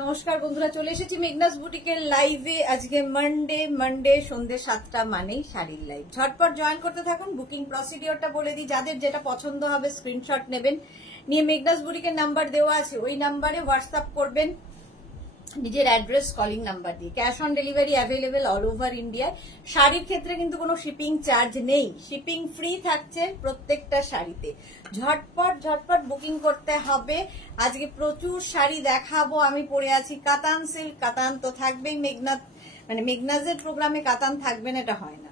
নমস্কার বন্ধুরা, চলে এসেছি মেঘনাস বুটিকের লাইভে। আজকে মানডে সন্ধ্যে 7টা মানেই শাড়ির লাইভ। ঝটপট জয়েন করতে থাকুন। বুকিং প্রসিডিওরটা বলে দিই, যাদের যেটা পছন্দ হবে স্ক্রিনশট নেবেন, নিয়ে মেঘনাস বুটিকের নাম্বার দেওয়া আছে, ওই নাম্বারে হোয়াটসঅ্যাপ করবেন নিজের অ্যাড্রেস কলিং নাম্বার দিয়ে। Cash on delivery available all over ইন্ডিয়ায়। শাড়ির ক্ষেত্রে কিন্তু কোনো শিপিং চার্জ নেই, শিপিং ফ্রি থাকছে প্রত্যেকটা শাড়িতে। ঝটপট বুকিং করতে হবে। আজকে প্রচুর শাড়ি দেখাবো। আমি পরে আছি কাতান সিল্ক। কাতান তো থাকবেই, মেঘনাজের প্রোগ্রামে কাতান থাকবে না এটা হয় না।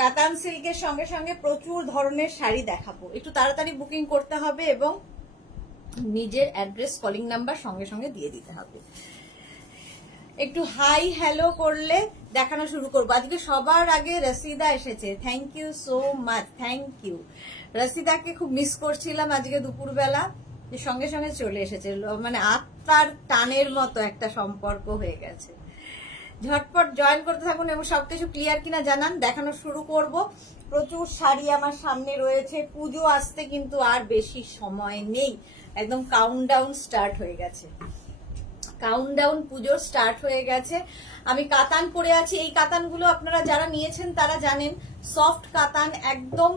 কাতান সিল্কের সঙ্গে সঙ্গে প্রচুর ধরনের শাড়ি দেখাবো। একটু তাড়াতাড়ি বুকিং করতে হবে এবং নিজের অ্যাড্রেস কলিং নাম্বার সঙ্গে সঙ্গে দিয়ে দিতে হবে। একটু হাই হ্যালো করলে দেখানো শুরু করবো। আজকে সবার আগে রসিদা এসেছে, thank you so much, thank you. রসিদাকে খুব মিস করছিলাম আজকে দুপুরবেলা, যে সঙ্গে সঙ্গে চলে এসেছে, মানে আত্মার টানের মতো একটা সম্পর্ক হয়ে গেছে। ঝটপট জয়েন করতে থাকুন এবং সবকিছু ক্লিয়ার কিনা জানান, দেখানো শুরু করব। প্রচুর শাড়ি আমার সামনে রয়েছে। পুজো আসতে কিন্তু আর বেশি সময় নেই, একদম কাউন্টডাউন স্টার্ট হয়ে গেছে। কাউন্টডাউন পুজো স্টার্ট হয়ে গেছে। আমি কাতান পরে আছি। এই কাতানগুলো আপনারা যারা নিয়েছেন তারা জানেন, সফট কাতান, একদম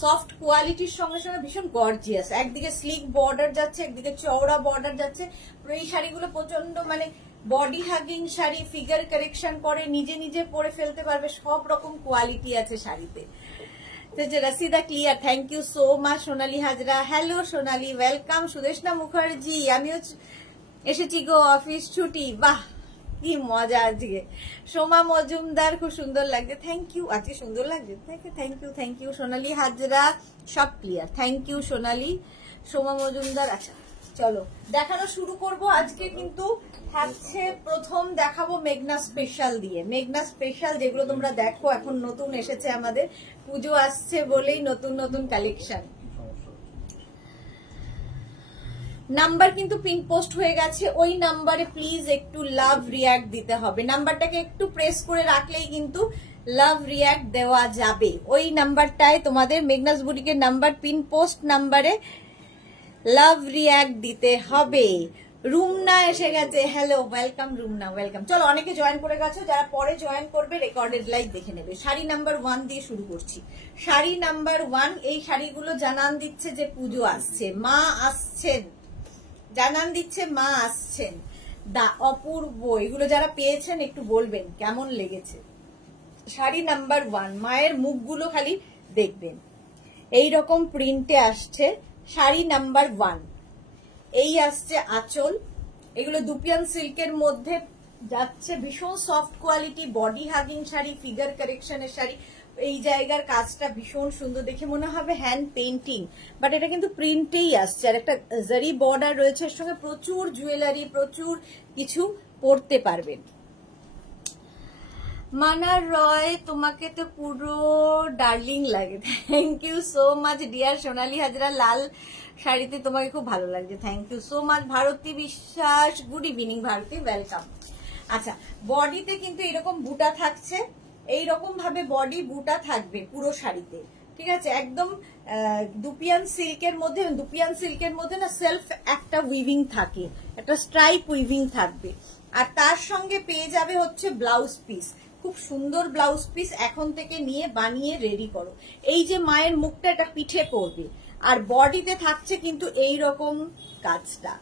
সফট কোয়ালিটির সঙ্গে সঙ্গে ভীষণ গর্জিয়াস। একদিকে স্লিক বর্ডার যাচ্ছে, একদিকে চওড়া বর্ডার যাচ্ছে। এই শাড়িগুলো প্রচন্ড মানে body hugging sari, figure correction করে, নিজে নিজে পরে ফেলতে পারবে, সব রকম কোয়ালিটি আছে শাড়িতে। Rashida clear, thank you so much. Sonali Hazra, hello Sonali, welcome. Sudeshna Mukherjee, আমিও এসেছি গো, অফিস ছুটি, বাহ কি মজা আজকে। সোমা মজুমদার, খুব সুন্দর লাগছে, থ্যাংক ইউ। আজকে সুন্দর লাগছে, থ্যাংক ইউ। সোনালী হাজরা, সব ক্লিয়ার, থ্যাংক ইউ সোনালী। সোমা মজুমদার। আচ্ছা চলো দেখানো শুরু করব। আজকে কিন্তু থাকছে, প্রথম দেখাবো মেঘনা স্পেশাল দিয়ে। মেঘনা স্পেশাল যেগুলো তোমরা দেখো, এখন নতুন এসেছে, আমাদের পুজো আসছে বলেই নতুন নতুন কালেকশন। নাম্বার কিন্তু পিন পোস্ট হয়ে গেছে, ওই নাম্বারে প্লিজ একটু লাভ রিয়াক্ট দিতে হবে। নাম্বারটাকে একটু প্রেস করে রাখলেই কিন্তু লাভ রিয়াক্ট দেওয়া যাবে। ওই নাম্বারটায় তোমাদের মেঘনাস বুটিকের নাম্বার, পিন পোস্ট নাম্বারে লাভ রিয়াক্ট দিতে হবে। রুমনা এসে গেছে, হ্যালো, ওয়েলকাম রুমনা, ওয়েলকাম। চলো, অনেকে জয়েন করে গেছো, যারা পরে জয়েন করবে রেকর্ডেড লাইভ দেখে নেবে। শাড়ি নাম্বার 1 দিয়ে শুরু করছি। শাড়ি নাম্বার 1, এই শাড়িগুলো জানান দিচ্ছে যে পুজো আসছে, মা আসছেন, জানান দিচ্ছে মা আসছেন। অপূর্ব। এগুলো যারা পেয়েছেন একটু বলবেন কেমন লেগেছে। শাড়ি নাম্বার 1, মায়ের মুখগুলো খালি দেখবেন, এই রকম প্রিন্টে আসছে। শাড়ি নাম্বার 1, এই আসছে আঁচল। এগুলো দুপিয়ান সিল্কের মধ্যে যাচ্ছে, ভীষণ soft quality, body hugging sari, figure কারেকশনের শাড়ি। এই জায়গার কাজটা ভীষণ সুন্দর, দেখে মনে হবে হ্যান্ড পেইন্টিং, বাট এটা কিন্তু প্রিন্টেই আসছে। আর একটা জারি বর্ডার রয়েছে, এর সঙ্গে প্রচুর জুয়েলারি, প্রচুর কিছু পরতে পারবেন। মানার রয়, তোমাকে তো পুরো ডার্লিং লাগে, thank you so much dear. Sonali Hazra, লাল শাড়িতে তোমাকে খুব ভালো লাগছে, thank you so much. Bharati Biswas, good evening Bharati, welcome. আচ্ছা, বডিতে কিন্তু এরকম বুটা থাকছে, এইরকম ভাবে বডি বুটা থাকবে পুরো শাড়িতে, ঠিক আছে। একদম দুপিয়ান সিল্কের মধ্যে, দুপিয়ান সিল্কের মধ্যে না সেলফ একটা উইভিং থাকে, একটা স্ট্রাইপ উইভিং থাকবে। আর তার সঙ্গে পেয়ে যাবে হচ্ছে ব্লাউজ পিস, খুব সুন্দর ব্লাউজ পিস। এখন থেকে নিয়ে বানিয়ে রেডি করো। এই যে মায়ের মুখটা, এটা পিঠে পড়বে, আর বডিতে থাকছে কিন্তু এই রকম কাজটা,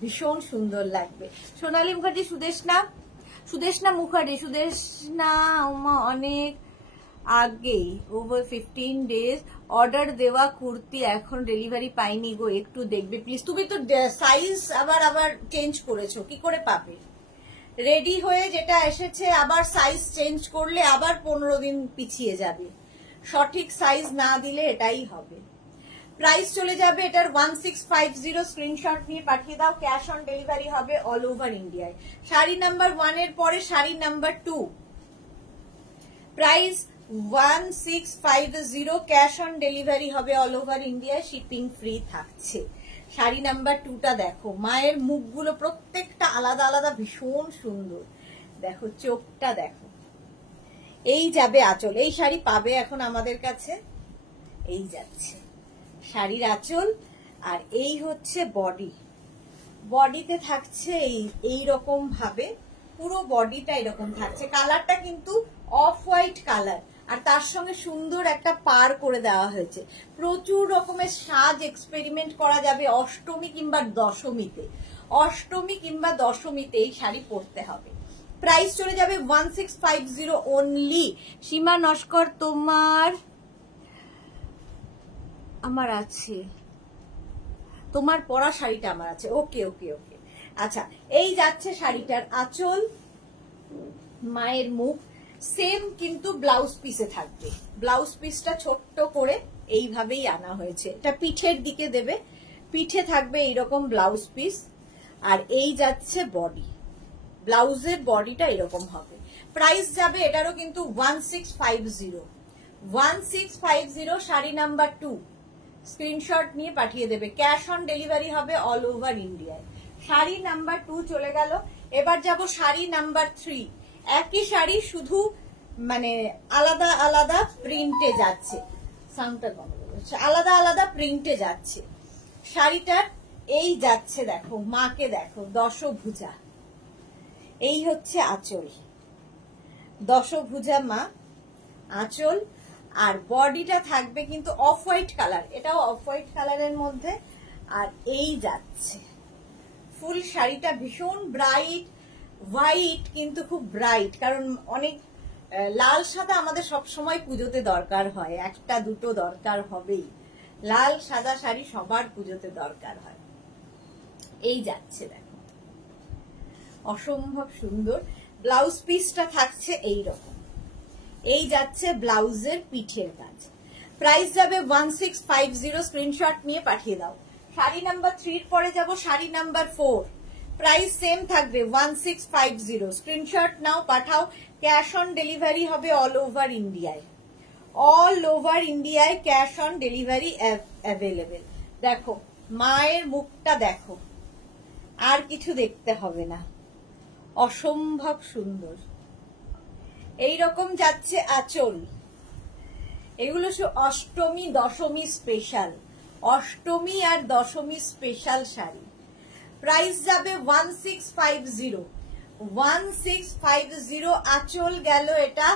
ভীষণ সুন্দর লাগবে। সোনালী মুখার্জি, সুদেশনা মুখার্জি, সুদেশনা অনেক আগেই, ওভার 15 ডেজ অর্ডার দেওয়া কুর্তি, এখন ডেলিভারি পাইনি গো, একটু দেখবে প্লিজ। তুমি তো সাইজ আবার চেঞ্জ করেছো, কি করে পাবে? রেডি হয়ে যেটা এসেছে আবার সাইজ চেঞ্জ করলে আবার 15 দিন পিছিয়ে যাবে। সঠিক সাইজ না দিলে এটাই হবে। প্রাইস চলে যাবে এটার 1650, স্ক্রিনশট নিয়ে পাঠিয়ে দাও। ক্যাশ অন ডেলিভারি হবে অল ওভার ইন্ডিয়ায়। শাড়ি নাম্বার 1 এর পরে sari number 2, price 1650, cash on delivery হবে অল ওভার ইন্ডিয়ায়, শিপিং ফ্রি থাকছে। শাড়ি নাম্বার 2টা দেখো, মায়ের মুখগুলো প্রত্যেকটা আলাদা আলাদা, ভীষণ সুন্দর। দেখো চোখটা দেখো। এই যাবে আঁচল, এই শাড়ি পাবে এখন আমাদের কাছে, এই যাচ্ছে শাড়ির আঁচল। আর এই হচ্ছে বডি, বডিতে থাকছে এই রকম ভাবে, পুরো বডিটা এরকম থাকছে। কালারটা কিন্তু অফ হোয়াইট কালার, আর তার সঙ্গে সুন্দর একটা পার করে দেওয়া হয়েছে। প্রচুর রকমের সাজ এক্সপেরিমেন্ট করা যাবে অষ্টমী কিংবা দশমীতে। অষ্টমী কিংবা দশমীতে এই শাড়ি পরতে হবে। প্রাইস চলে যাবে 1650 অনলি। সীমা নস্কর আমার আছে, তোমার পরা শাড়িটা আমার আছে। ওকে ওকে ওকে, আচ্ছা এই যাচ্ছে শাড়িটার আঁচল, মায়ের মুখ সেম কিন্তু ব্লাউজ পিসে থাকবে। ব্লাউজ পিসটা ছোট্ট করে এইভাবেই আনা হয়েছে, এটা পিঠের দিকে দেবে, পিঠে থাকবে এইরকম ব্লাউজ পিস। আর এই যাচ্ছে বডি, ব্লাউজের বডিটা এরকম হবে। প্রাইস যাবে এটারও কিন্তু 1650 শাড়ি নাম্বার 2। স্ক্রিনশট নিয়ে পাঠিয়ে দেবে, ক্যাশ অন ডেলিভারি হবে অল ওভার ইন্ডিয়ায়। শাড়ি নাম্বার 2 চলে গেল। এবার যাব শাড়ি নাম্বার 3। একই শাড়ি, শুধু মানে আলাদা আলাদা প্রিন্টে যাচ্ছে, আলাদা আলাদা প্রিন্টে যাচ্ছে। শাড়িটার এই যাচ্ছে, দেখো মাকে দেখো, দশভুজা, এই হচ্ছে আঁচল, দশভুজা মা আঁচল। আর বডিটা থাকবে কিন্তু অফ হোয়াইট কালার, এটাও অফ হোয়াইট কালারের মধ্যে। আর এই যাচ্ছে ফুল শাড়িটা ভীষণ ব্রাইট হোয়াইট, কিন্তু খুব ব্রাইট, কারণ অনেক লাল সাদা আমাদের সব সময় পুজোতে দরকার হয়, একটা দুটো দরকার হবেই। লাল সাদা শাড়ি সবার পুজোতে দরকার হয়। এই যাচ্ছে দেখো, অসম্ভব সুন্দর। ব্লাউজ পিসটা থাকছে এই রকম। এই যাচ্ছে ব্লাউজের পিঠের কাজ। প্রাইস যাবে 1650, স্ক্রিনশট নিয়ে পাঠিয়ে দাও। শাড়ি নাম্বার 3 পরে যাব শাড়ি নাম্বার 4। প্রাইস সেম থাকবে 1650, স্ক্রিনশট নাও, পাঠাও। ক্যাশ অন ডেলিভারি হবে অল ওভার ইন্ডিয়ায়, অল ওভার ইন্ডিয়ায় ক্যাশ অন ডেলিভারি অ্যাভেলেবেল। দেখো মায়ের মুখটা দেখো, আর কিছু দেখতে হবে না, অসম্ভব সুন্দর। এইরকম যাচ্ছে আঁচল। এগুলো সব অষ্টমী দশমী স্পেশাল, অষ্টমী আর দশমী স্পেশাল শাড়ি। প্রাইস যাবে 1650, আঁচল গেল এটা।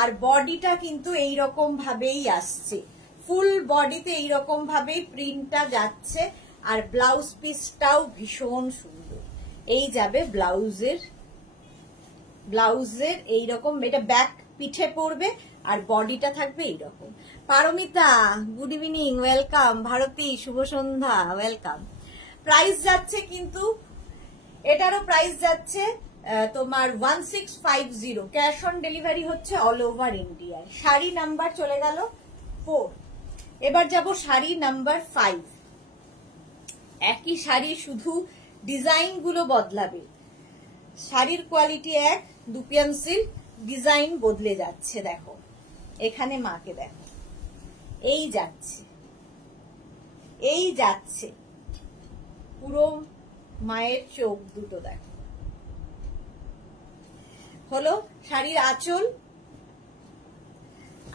আর বডিটা কিন্তু এইরকম ভাবেই আসছে, ফুল বডিতে এইরকম ভাবেই প্রিন্টটা যাচ্ছে। আর ব্লাউজ পিসটাও ভীষণ সুন্দর। এই যাবে ব্লাউজের এইরকম, এটা ব্যাক পিঠে পড়বে আর বডিটা থাকবে এইরকম। Paramita good evening, welcome. Bharati শুভ সন্ধ্যা, ওয়েলকাম। প্রাইস যাচ্ছে কিন্তু এটারও প্রাইস যাচ্ছে তোমার 1650, ক্যাশ অন ডেলিভারি হচ্ছে অল ওভার ইন্ডিয়ায়। শাড়ি নাম্বার চলে গেল 4। এবার যাব শাড়ি নাম্বার 5। একই শাড়ি, শুধু ডিজাইন গুলো বদলাবে। শাড়ির কোয়ালিটি এক, দুপিয়ান সিল্ক, ডিজাইন বদলে যাচ্ছে। দেখো এখানে মাকে দেখো, এই যাচ্ছে, এই যাচ্ছে পুরো মায়ের চোখ দুটো দেখো। হলো শাড়ির আঁচল,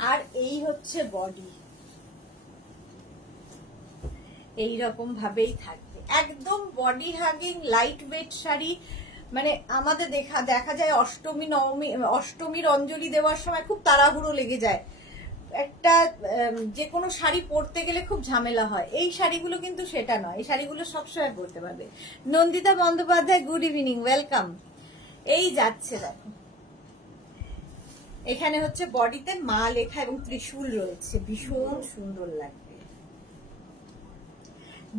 আর এই হচ্ছে বডি। এইরকম ভাবেই থাকবে, একদম body hugging light weight sari. মানে আমাদের দেখা যায় অষ্টমীর অঞ্জলি দেওয়ার সময় খুব তাড়াহুড়ো লেগে যায়, একটা যে কোনো শাড়ি পরতে গেলে খুব ঝামেলা হয়। এই শাড়িগুলো কিন্তু সেটা নয়, এই শাড়িগুলো সবসময় পরতে পারবে। Nandita Bandyopadhyay good evening, welcome. এই যাচ্ছে দেখো, এখানে হচ্ছে বডিতে মা লেখা এবং ত্রিশূল রয়েছে, ভীষণ সুন্দর লাগবে।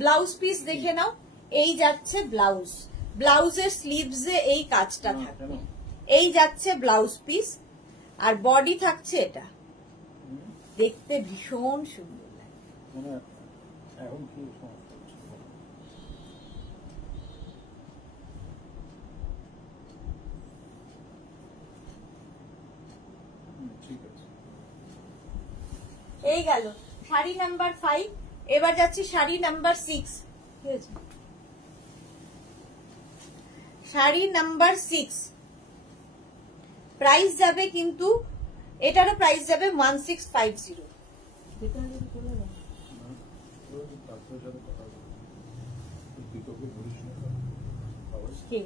ব্লাউজ পিস দেখে নাও, এই যাচ্ছে ব্লাউজ, ব্লাউজের স্লিভসে এই কাজটা থাকবে। এই যাচ্ছে ব্লাউজ পিস, আর বডি থাকছে এটা, দেখতে ভীষণ সুন্দর লাগে। এই গেল শাড়ি নাম্বার 5। এবার যাচ্ছি sari number 6। Sari number 6 price যাবে কিন্তু এটারও প্রাইস যাবে 1650। কে?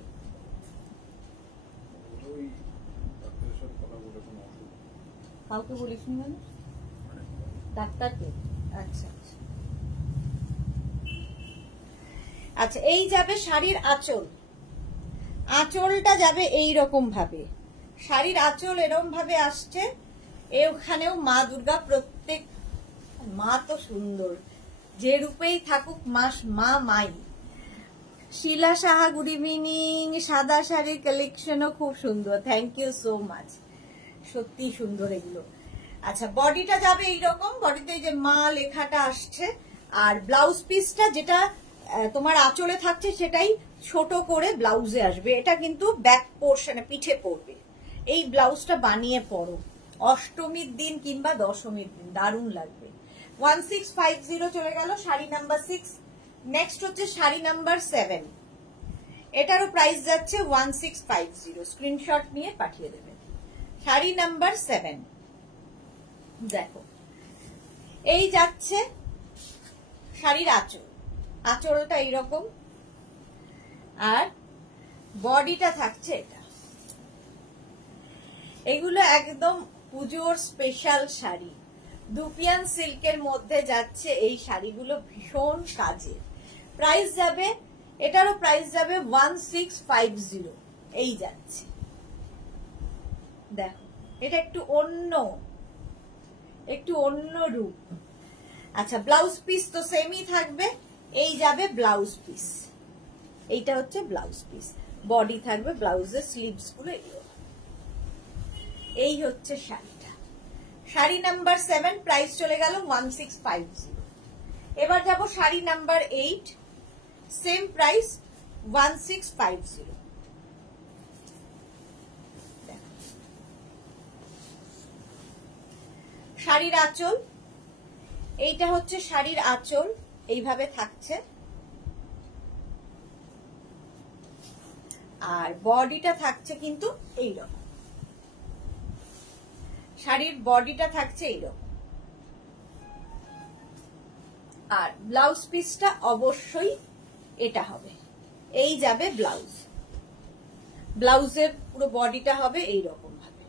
কাউকে বলিসনি মানে? ডাক্তারকে? আচ্ছা আচ্ছা আচ্ছা। এই যাবে শাড়ির আঁচল, আঁচলটা যাবে এই রকম ভাবে, শাড়ির আঁচল এরকম ভাবে আসছে। ওখানেও মা দুর্গা, প্রত্যেক মা তো সুন্দর, যে রূপেই থাকুক মা মাই। শিলা সাহা, গুড ইভিনিং। সাদা শাড়ির কালেকশনও খুব সুন্দর, থ্যাংক ইউ সো মাচ, সত্যি সুন্দর এগুলো। আচ্ছা, বডিটা যাবে এইরকম, বডিতে যে মা লেখাটা আসছে। আর ব্লাউজ পিসটা যেটা তোমার আঁচলে থাকছে সেটাই ছোট করে ব্লাউজে আসবে। এটা কিন্তু ব্যাক পোর্শনে পিঠে পড়বে। এই ব্লাউজটা বানিয়ে পরো অষ্টমীর দিন কিংবা দশমীর দিন, দারুণ লাগবে। 1650 চলে গেল শাড়ি নাম্বার 6। নেক্সট হচ্ছে শাড়ি নাম্বার 7, এটারও প্রাইস যাচ্ছে 1650। স্ক্রিনশট নিয়ে পাঠিয়ে দেবেন। শাড়ি নাম্বার 7 দেখো, এই যাচ্ছে শাড়ির আঁচল, আঁচলটা এইরকম, আর বডিটা থাকছে এটা। এগুলো একদম পুজোর স্পেশাল শাড়ি, দুপিয়ান সিল্কের মধ্যে যাচ্ছে এই শাড়িগুলো, ভীষণ কাজের। প্রাইস যাবে, এটারও প্রাইস যাবে 1650। এই যাচ্ছে, দেখো এটা একটু অন্য রূপ। আচ্ছা, ব্লাউজ পিস তো সেমই থাকবে। এই যাবে ব্লাউজ পিস, এইটা হচ্ছে ব্লাউজ পিস, বডি থাকবে, ব্লাউজের স্লিভস গুলো এই হচ্ছে শাড়িটা। শাড়ি নাম্বার 7 প্রাইস চলে গেল 1650। এবার যাব শাড়ি নাম্বার 8, সেম প্রাইস 1650। শাড়ির আঁচল, এইটা হচ্ছে শাড়ির আঁচল, এইভাবে থাকছে। আর বডিটা থাকছে কিন্তু এইরকম, শাড়ির বডিটা থাকছে এইরকম। আর ব্লাউজ পিসটা অবশ্যই এটা হবে, এই যাবে ব্লাউজ, ব্লাউজের পুরো বডিটা হবে এইরকম ভাবে।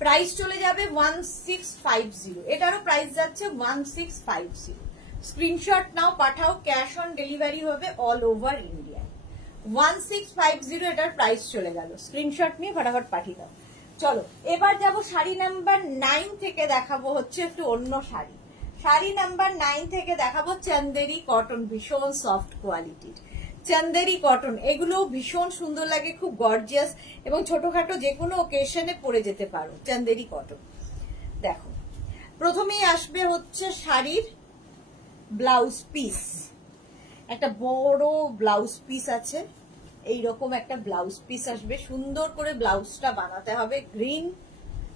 প্রাইস চলে যাবে 1650। এটারও প্রাইস যাচ্ছে 1650। স্ক্রিনশট নাও, পাঠাও, ক্যাশ অন ডেলিভারি হবে অল ওভার ইন্ডিয়া। 1650 এটার প্রাইস চলে গেল। স্ক্রিনশট নিয়ে ফটাফট পাঠিয়ে দাও। চলো এবার যাব শাড়ি নাম্বার 9 থেকে দেখাবো হচ্ছে একটু অন্য শাড়ি। শাড়ি নাম্বার 9 থেকে দেখাবো চান্দেরি কটন, ভীষণ সফট কোয়ালিটির চান্দেরি কটন। এগুলো ভীষণ সুন্দর লাগে, খুব গর্জিয়াস, এবং ছোটখাটো যে কোনো ওকেশনে পরে যেতে পারো চান্দেরি কটন। দেখো, প্রথমেই আসবে হচ্ছে শাড়ির ব্লাউজ পিস, একটা বড় ব্লাউজ পিস আছে, এইরকম একটা ব্লাউজ পিস আসবে। সুন্দর করে ব্লাউজটা বানাতে হবে, গ্রিন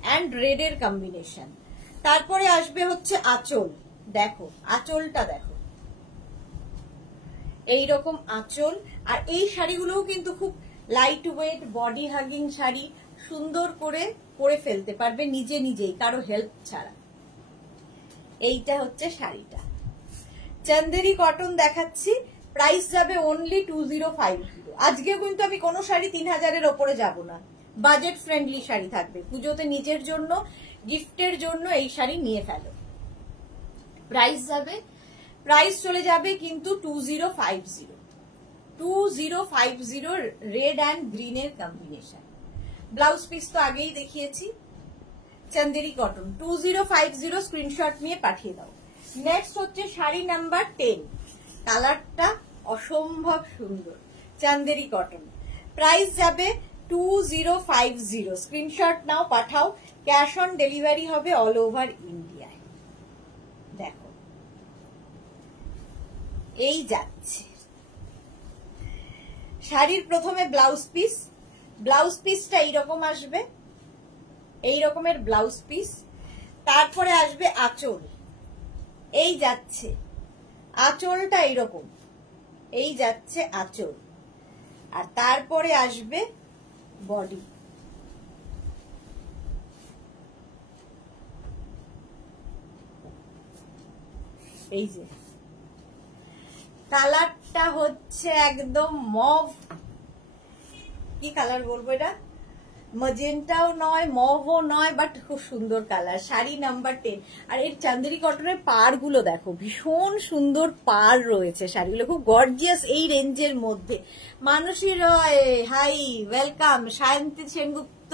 অ্যান্ড রেড এর কম্বিনেশন। তারপরে আসবে হচ্ছে আঁচল, দেখো আঁচলটা দেখো, এইরকম আঁচল। আর এই শাড়িগুলোও কিন্তু খুব light weight, body hugging sari, সুন্দর করে পরে ফেলতে পারবে নিজেই, কারো হেল্প ছাড়া। এইটা হচ্ছে শাড়িটা, চান্দেরি কটন দেখাচ্ছি। প্রাইস যাবে অনলি 2050। আজকেও কিন্তু আমি কোনো শাড়ি 3000-এর ওপরে যাব না, বাজেট ফ্রেন্ডলি শাড়ি থাকবে। পুজোতে নিজের জন্য, গিফটের জন্য এই শাড়ি নিয়ে ফেলো। প্রাইস চলে যাবে কিন্তু 2050 রেড অ্যান্ড গ্রিনের কম্বিনেশন। ব্লাউজ পিস তো আগেই দেখিয়েছি, চান্দেরি কটন 2050। স্ক্রিনশট নিয়ে পাঠিয়ে দাও। নেক্সট হচ্ছে শাড়ি নাম্বার 10, কালারটা অসম্ভব সুন্দর, চান্দেরি কটন। প্রাইস যাবে 2050। স্ক্রিনশট নাও, পাঠাও, ক্যাশ অন ডেলিভারি হবে অল ওভার ইন্ডিয়ায়। দেখো এই যাচ্ছে শাড়ির প্রথমে ব্লাউজ পিসটা এইরকম আসবে, এই রকমের ব্লাউজ পিস। তারপরে আসবে আঁচল, এই যাচ্ছে আঁচলটা এইরকম, এই যাচ্ছে আঁচল। আর তারপরে আসবে বডি, এই যে কালারটা হচ্ছে একদম মভ, কি কালার বলবো এটা, ম্যাজেন্টাও নয় মভও নয়, বাট খুব সুন্দর কালার। শাড়ি নাম্বার 10। আর এর চান্দেরি কটনের পাড় গুলো দেখো, ভীষণ সুন্দর পাড় রয়েছে, শাড়িগুলো খুব গর্জিয়াস এই রেঞ্জের মধ্যে। মানসী রয়, হাই, ওয়েলকাম। সায়ন্তী সেনগুপ্ত,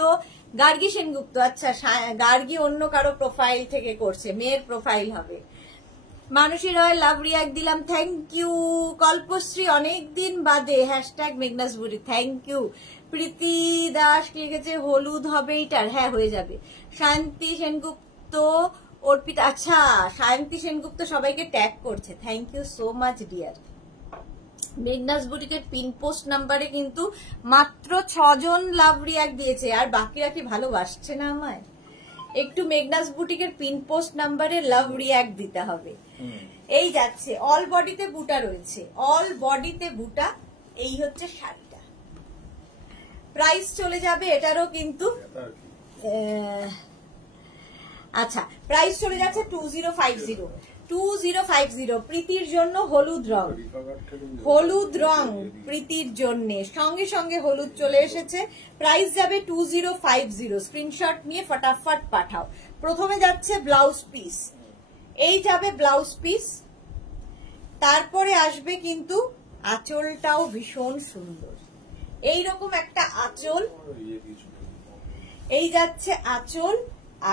গার্গী সেনগুপ্ত, আচ্ছা গার্গী অন্য কারো প্রোফাইল থেকে করছে, মেয়ের প্রোফাইল হবে। মানসী রয় লাভ রিয়াক্ট দিলাম, থ্যাংক ইউ। কল্পশ্রী অনেকদিন বাদে, হ্যাশট্যাগ মেঘনাস বুড়ি, থ্যাংক ইউ। প্রীতি দাস লিখেছে হলুদ হবে এটার, হ্যাঁ হয়ে যাবে। শান্তি সেনগুপ্ত, অর্পিতা, আচ্ছা শান্তি সেনগুপ্ত সবাইকে ট্যাগ করছে, thank you so much dear. Meghnas বুটিকের পিন পোস্ট নাম্বারে কিন্তু মাত্র 6 জন লাভ রিয়াক্ট দিয়েছে, আর বাকিরা কি ভালোবাসছে না আমায়? একটু মেঘনাস বুটিকের পিন পোস্ট নাম্বারে লাভ রিয়াক্ট দিতে হবে। এই যাচ্ছে, অল বডিতে বুটা রয়েছে, অল বডিতে বুটা। এই হচ্ছে শাড়িটা, প্রাইস চলে যাবে এটারও কিন্তু, আচ্ছা প্রাইস চলে যাচ্ছে 2050। 2050 প্রীতির জন্য হলুদ রং, হলুদ রং প্রীতির জন্য, সঙ্গে সঙ্গে হলুদ চলে এসেছে। প্রাইস যাবে 2050, স্ক্রিনশট নিয়ে ফটাফট পাঠাও। প্রথমে যাচ্ছে ব্লাউজ পিস, এই যাবে ব্লাউজ পিস, তারপরে আসবে কিন্তু আঁচলটাও ভীষণ সুন্দর, এইরকম একটা আঁচল, এই যাচ্ছে আঁচল,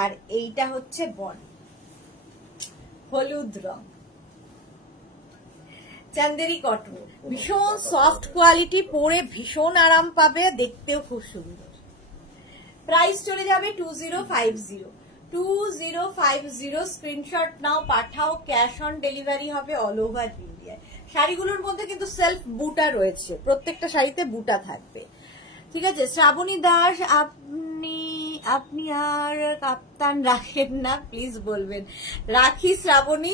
আর এইটা হচ্ছে বডি, হলুদ রং, চান্দেরি কটন, ভীষণ সফট কোয়ালিটি, পরে ভীষণ আরাম পাবে, দেখতেও খুব সুন্দর। প্রাইস চলে যাবে 2050। 2050 স্ক্রিনশট নাও, পাঠাও, ক্যাশ অন ডেলিভারি হবে অল ওভার ইন্ডিয়া। শাড়িগুলোর মধ্যে কিন্তু সেলফ বুটা রয়েছে, প্রত্যেকটা শাড়িতে বুটা থাকবে, ঠিক আছে। শ্রাবণী দাস, আপনি আর কাপ্তান রাখেন না, প্লিজ বলবেন। রাখি শ্রাবণী,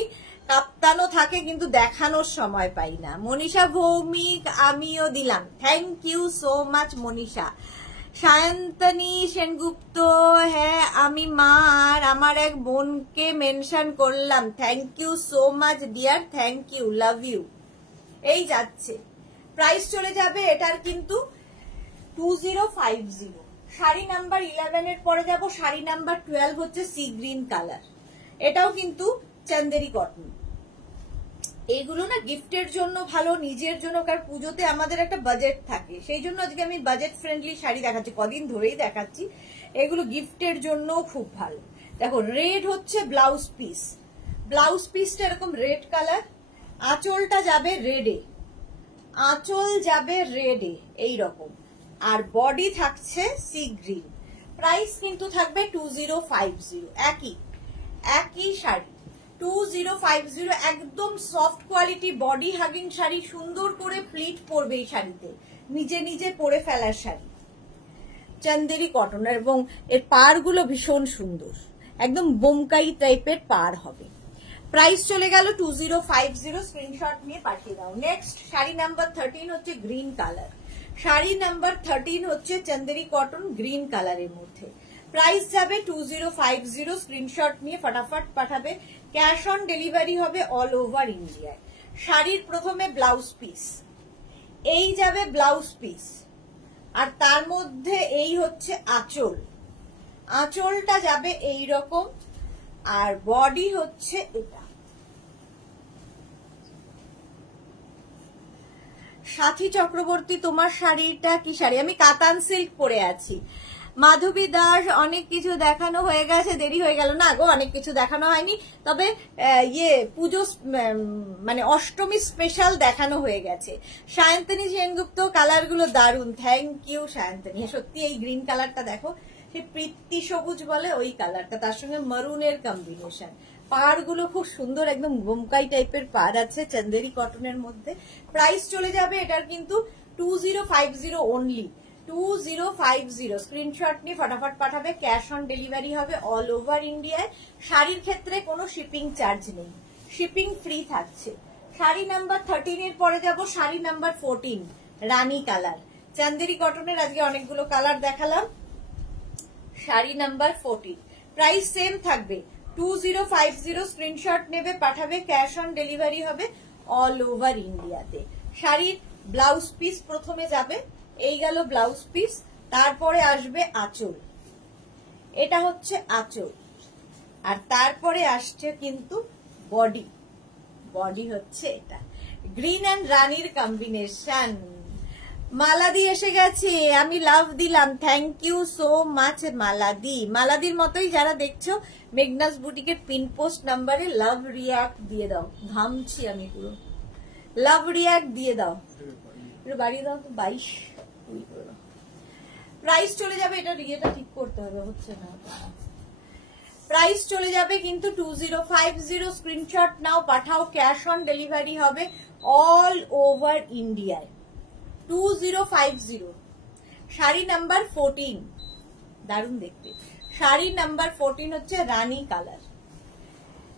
কাপ্তানও থাকে কিন্তু দেখানোর সময় পাই না। মনীষা ভৌমিক, আমিও দিলাম, thank you so much Manisha. Sayantani Sengupta, হ্যাঁ আমি মা আর আমার এক বোনকে মেনশন করলাম, thank you so much dear, thank you, love you. এই যাচ্ছে, প্রাইস চলে যাবে এটার কিন্তু 2050। শাড়ি নাম্বার 11 এর পরে যাব, শাড়ি নাম্বার 12 হচ্ছে সি গ্রিন কালার, এটাও কিন্তু চান্দেরি কটন। এইগুলো না গিফটের জন্য ভালো, নিজের জন্য, কারণ পুজোতে আমাদের একটা বাজেট থাকে, সেই জন্য আজকে আমি বাজেট ফ্রেন্ডলি শাড়ি দেখাচ্ছি, কদিন ধরেই দেখাচ্ছি। এগুলো গিফটের জন্য খুব ভালো। দেখো রেড হচ্ছে ব্লাউজ পিস, ব্লাউজ পিসটা এরকম রেড কালার, আঁচলটা যাবে রেডে, আঁচল যাবে রেডে এইরকম, আর বডি থাকছে সি গ্রিন। প্রাইস কিন্তু থাকবে 2050, একই শাড়ি 2050, একদম soft quality body hugging sari, সুন্দর করে প্লিট পরবে এই শাড়িতে, নিজে নিজে পরে ফেলার শাড়ি, চান্দেরি কটন, এবং এর পাড়গুলো ভীষণ সুন্দর, একদম বোমকাই টাইপের পাড় হবে। প্রাইস চলে গেল 2050, স্ক্রিনশট নিয়ে পাঠিয়ে দাও। নেক্সট শাড়ি নাম্বার 13 হচ্ছে গ্রিন কালার, শাড়ি নাম্বার 13 হচ্ছে চান্দেরি কটন গ্রিন কালারের মধ্যে। প্রাইস যাবে 2050, স্ক্রিনশট নিয়ে ফটাফট পাঠাবে, ক্যাশ অন ডেলিভারি হবে অল ওভার ইন্ডিয়ায়। শাড়ির প্রথমে ব্লাউজ পিস, এই যাবে ব্লাউজ পিস, আর তার মধ্যে এই হচ্ছে আঁচল, আঁচলটা যাবে এই রকম, আর বডি হচ্ছে এটা। সাথী চক্রবর্তী, তোমার শাড়িটা কি শাড়ি? আমি কাতান সিল্ক পরে আছি। মাধবী দাস, অনেক কিছু দেখানো হয়ে গেছে, দেরি হয়ে গেল না গো, অনেক কিছু দেখানো হয়নি, তবে পুজো মানে অষ্টমী স্পেশাল দেখানো হয়ে গেছে। সায়ন্তনী সেনগুপ্ত, কালার গুলো দারুন, থ্যাংক ইউ সায়ন্তনী। সত্যি এই গ্রিন কালারটা দেখো, সে প্রীতি সবুজ বলে ওই কালারটা, তার সঙ্গে মারুনের কম্বিনেশন, পাড় গুলো খুব সুন্দর, একদম গোমকাই টাইপের পাড় আছে চান্দেরি কটনের মধ্যে। প্রাইস চলে যাবে এটার কিন্তু 2050 অনলি, 2050, স্ক্রিনশট নিয়ে ফটাফট পাঠাবে, ক্যাশ অন ডেলিভারি হবে অল ওভার ইন্ডিয়ায়। শাড়ির ক্ষেত্রে কোনো শিপিং চার্জ নেই, শিপিং ফ্রি থাকছে। শাড়ি নাম্বার 13 এর পরে যাব, শাড়ি নাম্বার 14 রানী কালার, চান্দেরি কটনের আজকে অনেকগুলো কালার দেখালাম। শাড়ি নাম্বার 14, প্রাইস সেম থাকবে 2050, স্ক্রিনশট নেবে পাঠাবে, ক্যাশ অন ডেলিভারি হবে অল ওভার ইন্ডিয়াতে। শাড়ির ব্লাউজ পিস প্রথমে যাবে, এই গেল ব্লাউজ পিস, তারপরে আসবে আঁচল, এটা হচ্ছে আঁচল, আর তারপরে আসছে কিন্তু বডি, বডি হচ্ছে এটা। গ্রিন অ্যান্ড রানির কম্বিনেশন। মালাদি এসে গেছে, আমি লাভ দিলাম, থ্যাংক ইউ সো মাচ মালাদি। মালাদির মতোই যারা দেখছো মেঘনাস বুটিকের পিন পোস্ট নাম্বারে লাভ রিয়াক্ট দিয়ে দাও, ঘামছি আমি পুরো, লাভ রিয়াক্ট দিয়ে দাও, একটু বাড়িয়ে দাও তো, 22 প্রাইস চলে যাবে, এটা রিয়েটা ঠিক করতে হবে, হচ্ছে না। প্রাইস চলে যাবে কিন্তু 2050, স্ক্রিনশট নাও, পাঠাও, ক্যাশ অন ডেলিভারি হবে অল ওভার ইন্ডিয়ায়। 2050। শাড়ি নাম্বার 14, দারুণ দেখতে। শাড়ি নাম্বার 14 হচ্ছে রানী কালার।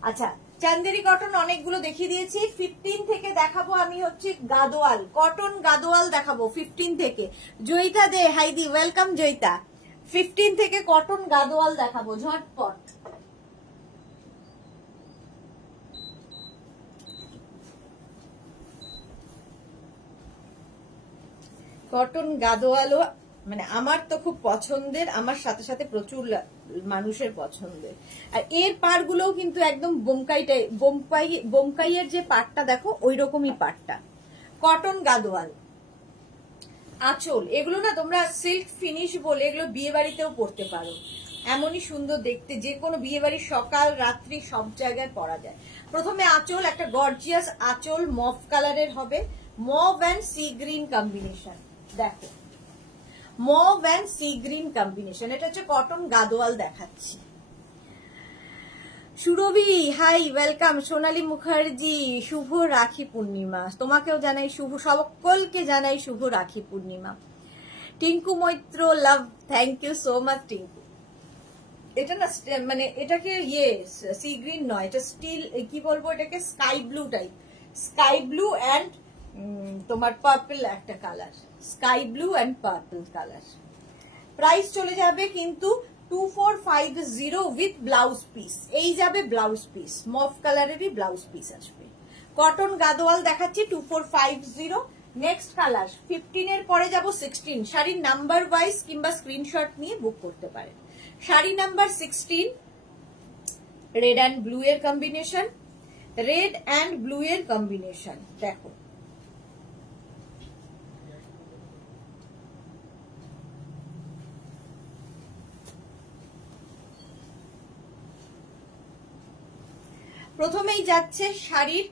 আচ্ছা, চান্দেরি কটন অনেকগুলো দেখিয়ে দিয়েছি। 15 থেকে দেখাবো আমি হচ্ছে গাদোয়াল, কটন গাদোয়াল দেখাবো 15 থেকে। জয়িতা দে, হাইদি ওয়েলকাম জয়িতা। 15 থেকে কটন গাদোয়াল দেখাবো ঝটপট। কটন গাদোয়ালও মানে আমার তো খুব পছন্দের, আমার সাথে সাথে প্রচুর মানুষের পছন্দের। আর এর পাড়গুলোও কিন্তু একদম বোমকাইয়ের যে পাটটা দেখো ওই রকমই পাটটা। কটন গাদোয়াল, আঁচল, এগুলো না তোমরা সিল্ক ফিনিশ বলে এগুলো বিয়ে বাড়িতেও পরতে পারো, এমনই সুন্দর দেখতে, যে কোনো বিয়ে বাড়ির সকাল রাত্রি সব জায়গায় পরা যায়। প্রথমে আঁচল, একটা গর্জিয়াস আঁচল মভ কালারের হবে, mauve and sea green combination, দেখো mauve and sea green combination. এটা হচ্ছে কটন গাদোয়াল দেখাচ্ছি। Surabhi hi welcome. সোনালী মুখার্জি শুভ রাখি পূর্ণিমা, তোমাকেও জানাই শুভ, সকলকে জানাই শুভ Rakhi Purnima. Tinku Maitra love, thank you so much Tinku. এটা না মানে এটাকে সি গ্রিন নয়, এটা স্টিল কি বলবো, এটাকে sky blue type, sky blue and তোমার পার্পল একটা colour, sky blue and purple colour. Price চলে যাবে কিন্তু 2450 উইথ ব্লাউজ পিস, এই যাবে ব্লাউজ পিস, মফ কালারেরই ব্লাউজ পিস আসবে। কটন গাদোয়াল দেখাচ্ছি 2450। নেক্সট কালার 15 এর পরে যাব 16। শাড়ির নাম্বার ওয়াইজ কিংবা স্ক্রিনশট নিয়ে বুক করতে পারেন। Sari number 16, red and blue এর কম্বিনেশন, রেড অ্যান্ড ব্লু এর কম্বিনেশন দেখো। প্রথমেই যাচ্ছে শাড়ির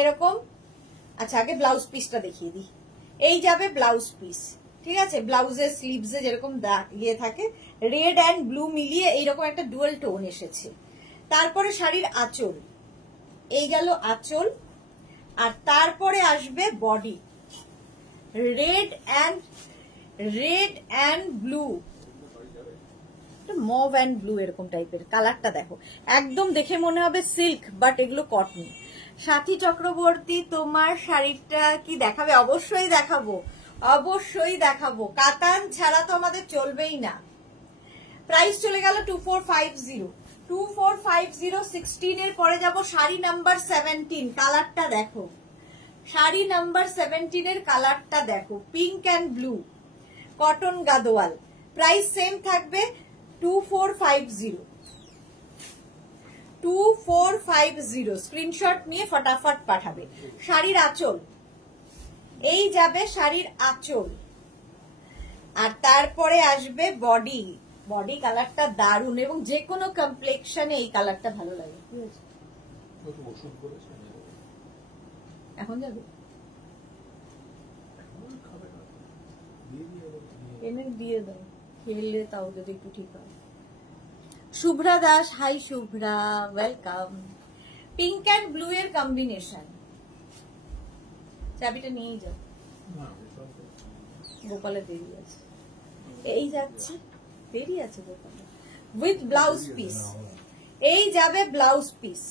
এরকম, আচ্ছা আগে ব্লাউজ পিসটা দেখিয়ে দিই, এই যাবে ব্লাউজ পিস, ঠিক আছে। ব্লাউজের স্লিভসে যেরকম ইয়ে থাকে, রেড অ্যান্ড ব্লু মিলিয়ে এইরকম একটা ডুয়াল টোন এসেছে। তারপরে শাড়ির আঁচল, এই গেল আঁচল, আর তারপরে আসবে body, red and blue, mauve and blue এরকম টাইপের কালারটা দেখো, একদম দেখে মনে হবে সিল্ক, বাট এগুলো কটন। সাথী চক্রবর্তী তোমার শাড়িটা কি দেখাবে? অবশ্যই দেখাবো, অবশ্যই দেখাবো, কাতান ছাড়া তো আমাদের চলবেই না। প্রাইস চলে গেল 2450। 2450 16 এর পরে যাব শাড়ি নাম্বার 17, কালারটা দেখো, শাড়ি নাম্বার 17 এর কালারটা দেখো, pink and blue, cotton Gadwal. Price same থাকবে 2450। 2450 স্ক্রিনশট নিয়ে ফটাফট পাঠাবে। শাড়ির আঁচল, এই যাবে শাড়ির আঁচল, আর তারপরে আসবে বডি, বডি কালারটা দারুণ, এবং যে কোনো কমপ্লেক্সনে এই কালারটা ভালো লাগে। এখন যাবে এনে দিয়ে দাও, খেলে তাও যদি একটু ঠিক হয়। Shubhra Das hi Shubhra welcome. Pink and blue এর কম্বিনেশন, চাবিটা নিয়েই যাও, গোপালের দেরি আছে, এই যাচ্ছে দেরি আছে গোপাল, উইথ ব্লাউজ পিস, এই যাবে blouse piece,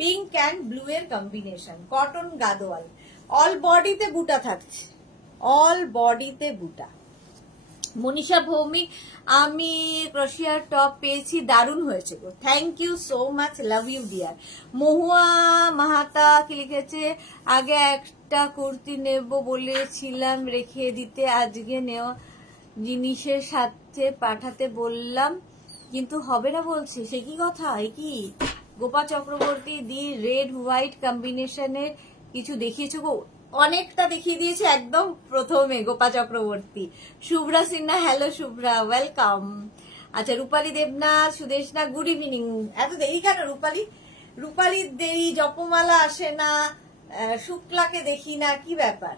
pink and blue এর কম্বিনেশন, কটন গাদোয়াল, অল বডিতে বুটা থাকছে, অল বডিতে বুটা, মনীষা ভৌমিক, আমি ক্রোশিয়ার টপ পেয়েছি, দারুণ হয়েছে গো, thank you so much, love you dear. Mahua Mahata কি লিখেছে, আগে একটা কুর্তি নেব বলেছিলাম রেখে দিতে, আজকে নেওয়া জিনিসের সাথে পাঠাতে বললাম কিন্তু হবে না বলছে, সে কি কথা? কি গোপা চক্রবর্তী দি রেড হোয়াইট কম্বিনেশনের কিছু দেখিয়েছো গো? অনেকটা দেখিয়ে দিয়েছে একদম প্রথমে গোপা চক্রবর্তী। Shubhra Sinha, hello Shubhra, welcome. আচ্ছা, রূপালী দেবনাথ, সুদেশনা, গুড ইভিনিং। এত দেরি কেন রূপালী? রূপালীর দেরি, জপমালা আসে না, শুক্লাকে দেখি না, কি ব্যাপার?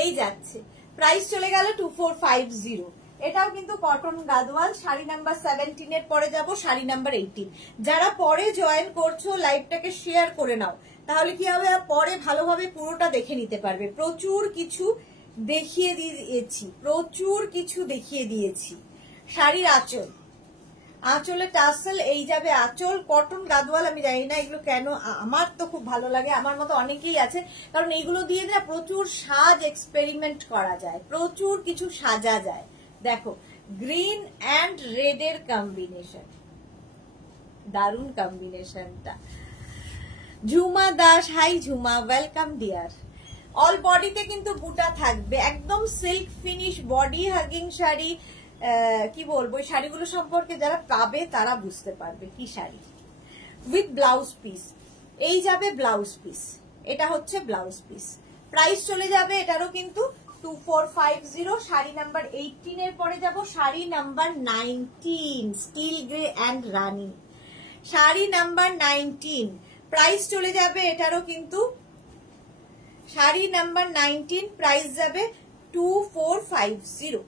এই যাচ্ছে, প্রাইস চলে গেল 2450। এটাও কিন্তু কটন গাদওয়াল, শাড়ি নাম্বার 17 এর পরে যাব, শাড়ি নাম্বার 18। যারা পরে জয়েন করছো লাইভটাকে শেয়ার করে নাও, তাহলে কি হবে, পরে ভালোভাবে পুরোটা দেখে নিতে পারবে। প্রচুর কিছু দেখিয়ে দিয়েছি। শাড়ির আঁচল, আঁচলে টাসেল, এই যাবে আঁচল, কটন গাদওয়াল। আমি জানি না এগুলো কেন, আমার তো খুব ভালো লাগে, আমার মতো অনেকেই আছে, কারণ এইগুলো দিয়ে না প্রচুর সাজ এক্সপেরিমেন্ট করা যায়, প্রচুর কিছু সাজা যায়। দেখো, গ্রিন অ্যান্ড রেড এর কম্বিনেশন, দারুণ কম্বিনেশনটা। Jhuma Das, hi Jhuma, welcome dear. All বডিতে কিন্তু বুটা থাকবে, একদম silk finish body hugging sari. কি বলবো, এই শাড়িগুলো সম্পর্কে যারা পাবে তারা বুঝতে পারবে কি শাড়ি। উইথ ব্লাউজ পিস, এই যাবে ব্লাউজ পিস, এটা হচ্ছে ব্লাউজ পিস। প্রাইস চলে যাবে এটারও কিন্তু 2450। শাড়ি নাম্বার 18 এর পরে যাব, sari number 19, still grey and Rani. Sari number 19, price চলে যাবে এটারও কিন্তু, শাড়ি নাম্বার 19 প্রাইস যাবে 2450।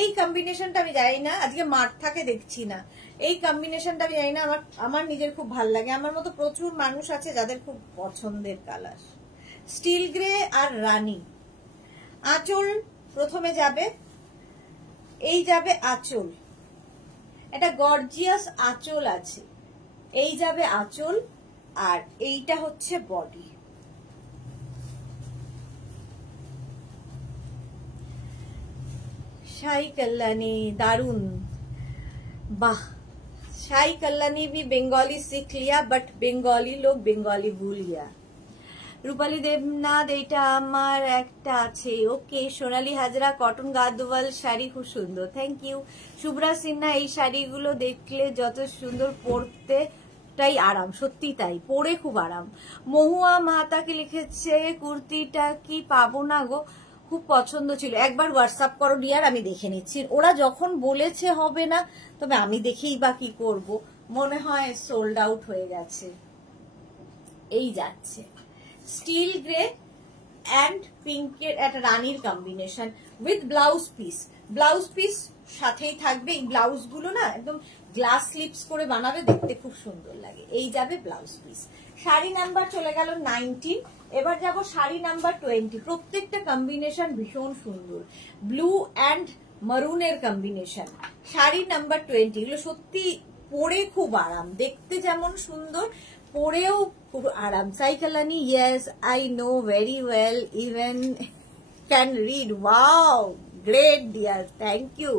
এই কম্বিনেশনটা আমি জানি না, আজকে মার্থাকে দেখছি না, এই কম্বিনেশনটা আমি জানি না, আমার নিজের খুব ভাল লাগে, আমার মতো প্রচুর মানুষ আছে যাদের খুব পছন্দের কালার। স্টিল গ্রে আর রানী। আঁচল প্রথমে যাবে, এই যাবে আঁচল, এটা গর্জিয়াস আঁচল আছে, এই যাবে আঁচল, আর এইটা হচ্ছে বডি। शाही कल्याणी, दारुण, वाह। शाही कल्याणी भी बंगाली सीख लिया, बट बेंगली लोग बेंगली भूल गया। রূপালী দেবনাথ, এইটা আমার একটা আছে, ওকে। সোনালী হাজরা, কটন গাদওয়াল শাড়ি খুব সুন্দর, থ্যাংক ইউ। শুভ্রা সিনহা, এই শাড়িগুলো দেখলে যত সুন্দর, পরতে তাই আরাম, সত্যি তাই, পরে খুব আরাম। মহুয়া মাহাতাকে লিখেছে, কুর্তিটা কি পাবো না গো, খুব পছন্দ ছিল, একবার হোয়াটসঅ্যাপ করো ডিয়ার, আমি দেখে নিচ্ছি। ওরা যখন বলেছে হবে না, তবে আমি দেখেই বা কি করব, মনে হয় সোল্ড আউট হয়ে গেছে। এই যাচ্ছে স্টিল গ্রে অ্যান্ড পিঙ্কের একটা রানীর combination with blouse piece. Blouse piece সাথেই থাকবে, এই ব্লাউজ গুলো না একদম গ্লাস স্লিপস করে বানাবে, দেখতে খুব সুন্দর লাগে। এই যাবে ব্লাউজ পিস। শাড়ি নাম্বার চলে গেল 19, এবার যাব শাড়ি নাম্বার 20। প্রত্যেকটা কম্বিনেশন ভীষণ সুন্দর, ব্লু অ্যান্ড মারুনের কম্বিনেশন। শাড়ি নাম্বার 20, এগুলো সত্যি পরে খুব আরাম, দেখতে যেমন সুন্দর, পরেও খুব আরাম। Sai Kalani, yes I know very well, even can read, wow great dear, thank you.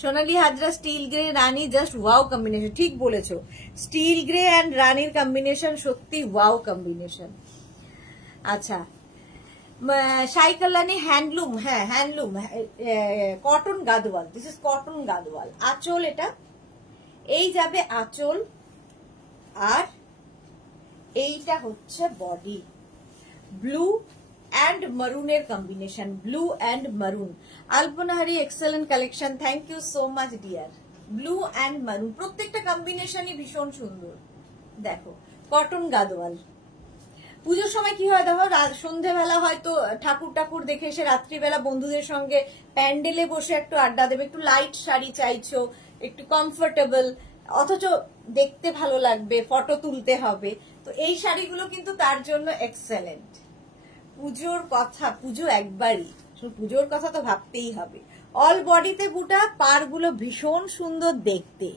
Sonali Hazra, steel grey rani, just wow combination, ঠিক বলেছো, স্টিল গ্রে অ্যান্ড রানীর কম্বিনেশন সত্যি ওয়াও কম্বিনেশন। আচ্ছা, শাই কালানি হ্যান্ডলুম, হ্যাঁ handloom, cotton Gadwal, this is cotton Gadwal. আঁচল এটা, এই যাবে আঁচল, আর এইটা হচ্ছে বডি। ব্লু অ্যান্ড মারুনের combination, blue and maroon. Alpanahari, excellent collection, thank you so much deer. Blue and মারুন, প্রত্যেকটা কম্বিনেশনই ভীষণ সুন্দর। দেখো, কটন গাদওয়াল। পুজোর সময় কি হয় দেখো, সন্ধ্যেবেলা হয়তো ঠাকুর দেখে এসে রাত্রিবেলা বন্ধুদের সঙ্গে প্যান্ডেলে বসে একটু আড্ডা দেবে, একটু লাইট শাড়ি চাইছো, একটু কমফোর্টেবল, অথচ দেখতে ভালো লাগবে, ফটো তুলতে হবে, তো এই শাড়িগুলো কিন্তু তার জন্য এক্সেলেন্ট। পুজোর কথা, পুজো একবারই, পুজোর কথা তো ভাবতেই হবে। অল বডিতে বুটা, পারগুলো ভীষণ সুন্দর দেখতে।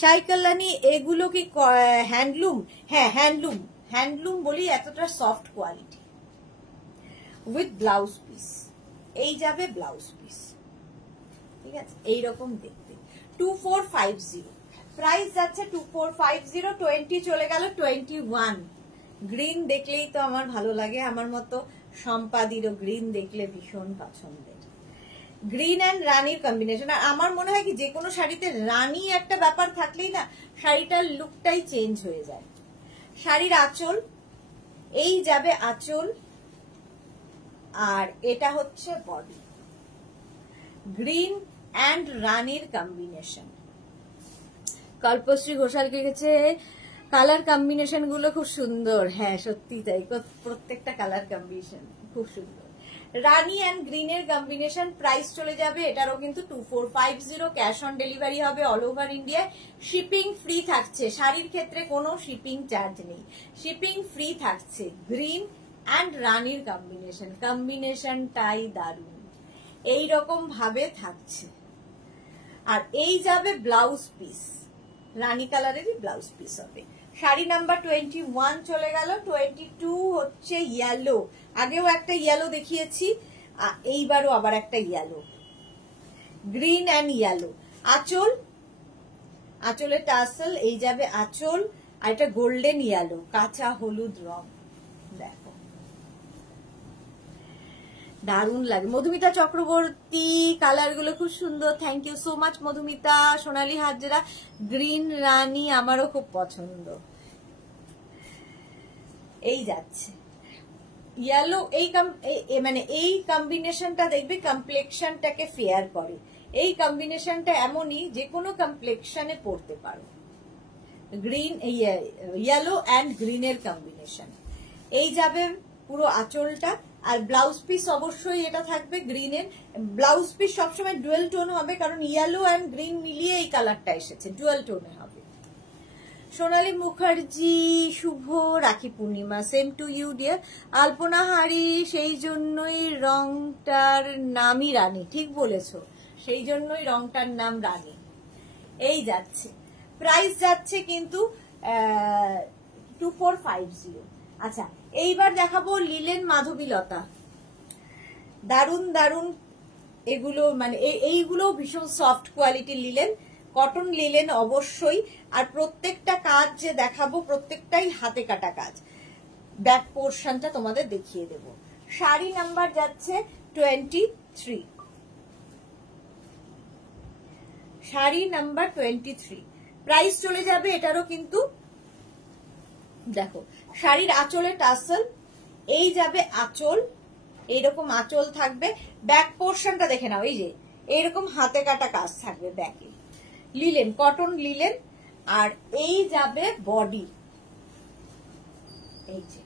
শাই কালানি, এগুলো কি হ্যান্ডলুম? হ্যাঁ হ্যান্ডলুম, হ্যান্ডলুম বলি, এতটা soft quality with blouse piece. এই যাবে ব্লাউজ পিস, ঠিক আছে, এইরকম দেখতে। 2450 প্রাইস যাচ্ছে 2450। 20 চলে গেল 21। গ্রিন দেখলেই তো আমার ভালো লাগে, আমার মতো সম্পাদিরও গ্রিন দেখলে ভীষণ পছন্দের। গ্রিন অ্যান্ড রানীর কম্বিনেশন। আর আমার মনে হয় কি যে কোনো শাড়িতে রানী একটা ব্যাপার থাকলেই না শাড়িটার লুকটাই চেঞ্জ হয়ে যায়। শাড়ির আঁচল, এই যাবে আঁচল, আর এটা হচ্ছে বডি। গ্রিন অ্যান্ড রানীর কম্বিনেশন। কল্পশ্রী ঘোষাল লিখেছে কালার কম্বিনেশন গুলো খুব সুন্দর। হ্যাঁ সত্যি তাই, প্রত্যেকটা কালার কম্বিনেশন খুব সুন্দর। রানী অ্যান্ড গ্রিনের কম্বিনেশন। প্রাইস চলে যাবে এটারও কিন্তু 2450। ক্যাশ অন ডেলিভারি হবে all over India. Shipping free থাকছে, শাড়ির ক্ষেত্রে কোনো শিপিং চার্জ নেই, শিপিং ফ্রি থাকছে। গ্রিন অ্যান্ড রানীর কম্বিনেশন, কম্বিনেশনটাই দারুণ, এইরকম ভাবে থাকছে। আর এই যাবে ব্লাউজ পিস, রানী কালারেরই ব্লাউজ পিস হবে। শাড়ি নাম্বার 21 চলে গেল। 22 হচ্ছে ইয়েলো। আগেও একটা ইয়েলো দেখিয়েছি, এইবারও আবার একটা ইয়েলো, গ্রিন অ্যান্ড ইয়েলো। আঁচল, আঁচলের টাসেল, এই যাবে আঁচল, আর এটা গোল্ডেন ইয়েলো, কাঁচা হলুদ রং। দেখো দারুণ লাগে। মধুমিতা চক্রবর্তী কালার গুলো খুব সুন্দর, thank you so much Madhumita. Sonali Hazra, green rani আমারও খুব পছন্দ। এই যাচ্ছে ইয়েলো, মানে এই কম্বিনেশনটা দেখবে কমপ্লেক্সনটাকে ফেয়ার করে। এই কম্বিনেশনটা এমনই যে কোনো কমপ্লেক্সনে পড়তে পারো। গ্রিন ইয়েলো অ্যান্ড গ্রিনের কম্বিনেশন। এই যাবে পুরো আঁচলটা, আর ব্লাউজ পিস অবশ্যই এটা থাকবে গ্রিনের। ব্লাউজ পিস সবসময় ডুয়েল টোন হবে, কারণ ইয়েলো অ্যান্ড গ্রিন মিলিয়ে এই কালারটা এসেছে, ডুয়েল টোনে হবে। সোনালী মুখার্জি, শুভ Rakhi Purnima. Same to you dear. Alpana Hari, সেই জন্যই রংটার নামই রানী। ঠিক বলেছো, সেই জন্যই রংটার নাম রানী। এই যাচ্ছে, প্রাইস যাচ্ছে কিন্তু 2450। আচ্ছা এইবার দেখাবো লিলেন মাধবীলতা। দারুন দারুন এগুলো, মানে এইগুলো ভীষণ সফট কোয়ালিটির লিলেন, কটন লিলেন অবশ্যই। আর প্রত্যেকটা কাজ যে দেখাবো প্রত্যেকটাই হাতে কাটা কাজ। ব্যাক পোর্শনটা তোমাদের দেখিয়ে দেব। শাড়ি নাম্বার যাচ্ছে 23। শাড়ি নাম্বার 23। প্রাইস চলে যাবে এটারও কিন্তু, দেখো শাড়ির আঁচলে টাসেল, এই যাবে আঁচল, এইরকম আঁচল থাকবে। ব্যাক পোর্শনটা দেখে নাও, এই যে এইরকম হাতে কাটা কাজ থাকবে ব্যাকে, লিলেন, কটন লিলেন। আর এই যাবে বডি, এই যে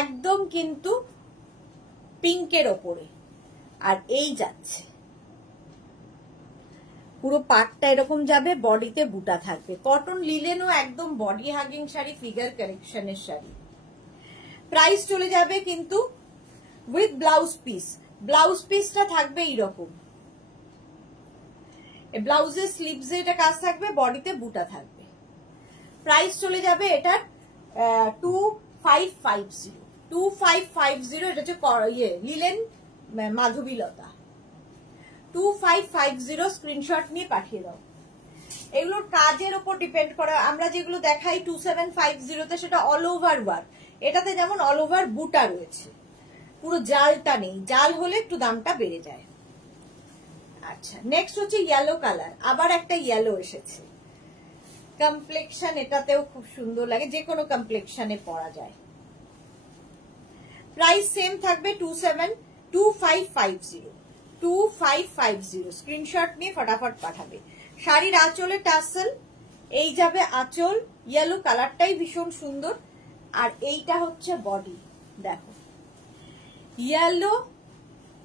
একদম কিন্তু পিঙ্কের ওপরে। আর এই যাচ্ছে পুরো পাটটা এরকম যাবে, বডিতে বুটা থাকবে। কটন লিলেনও একদম বডি হাগিং শাড়ি, ফিগার কারেকশনের শাড়ি। প্রাইস চলে যাবে কিন্তু উইথ ব্লাউজ পিস। ব্লাউজ পিসটা থাকবে এইরকম, ব্লাউজের স্লিভসে এটা কাজ থাকবে, বডিতে বুটা থাকবে। প্রাইস চলে যাবে এটার 2550। 2550। এটা হচ্ছে লিলেন মাধবীলতা। 2550 স্ক্রিনশট নিয়ে পাঠিয়ে দাও। এগুলোর কাজের উপর ডিপেন্ড করা। আমরা যেগুলো দেখাই 2750 তে সেটা অল ওভার ওয়ার্ক, এটাতে যেমন অল ওভার বুটা রয়েছে, পুরো জালটা নেই, জাল হলে একটু দামটা বেড়ে যায়। আচ্ছা নেক্সট হচ্ছে ইয়েলো কালার, আবার একটা ইয়েলো এসেছে। কমপ্লেক্সন এটাতেও খুব সুন্দর লাগে, যে কোনো কমপ্লেক্সনে পরা যায়। প্রাইস সেম থাকবে 2550। 2550 স্ক্রিনশট নিয়ে ফটাফট পাঠাবে। শাড়ির আঁচলে টাসেল, এই যাবে আঁচল, ইয়েলো কালারটাই ভীষণ সুন্দর। আর এইটা হচ্ছে বডি, দেখো ইয়েলো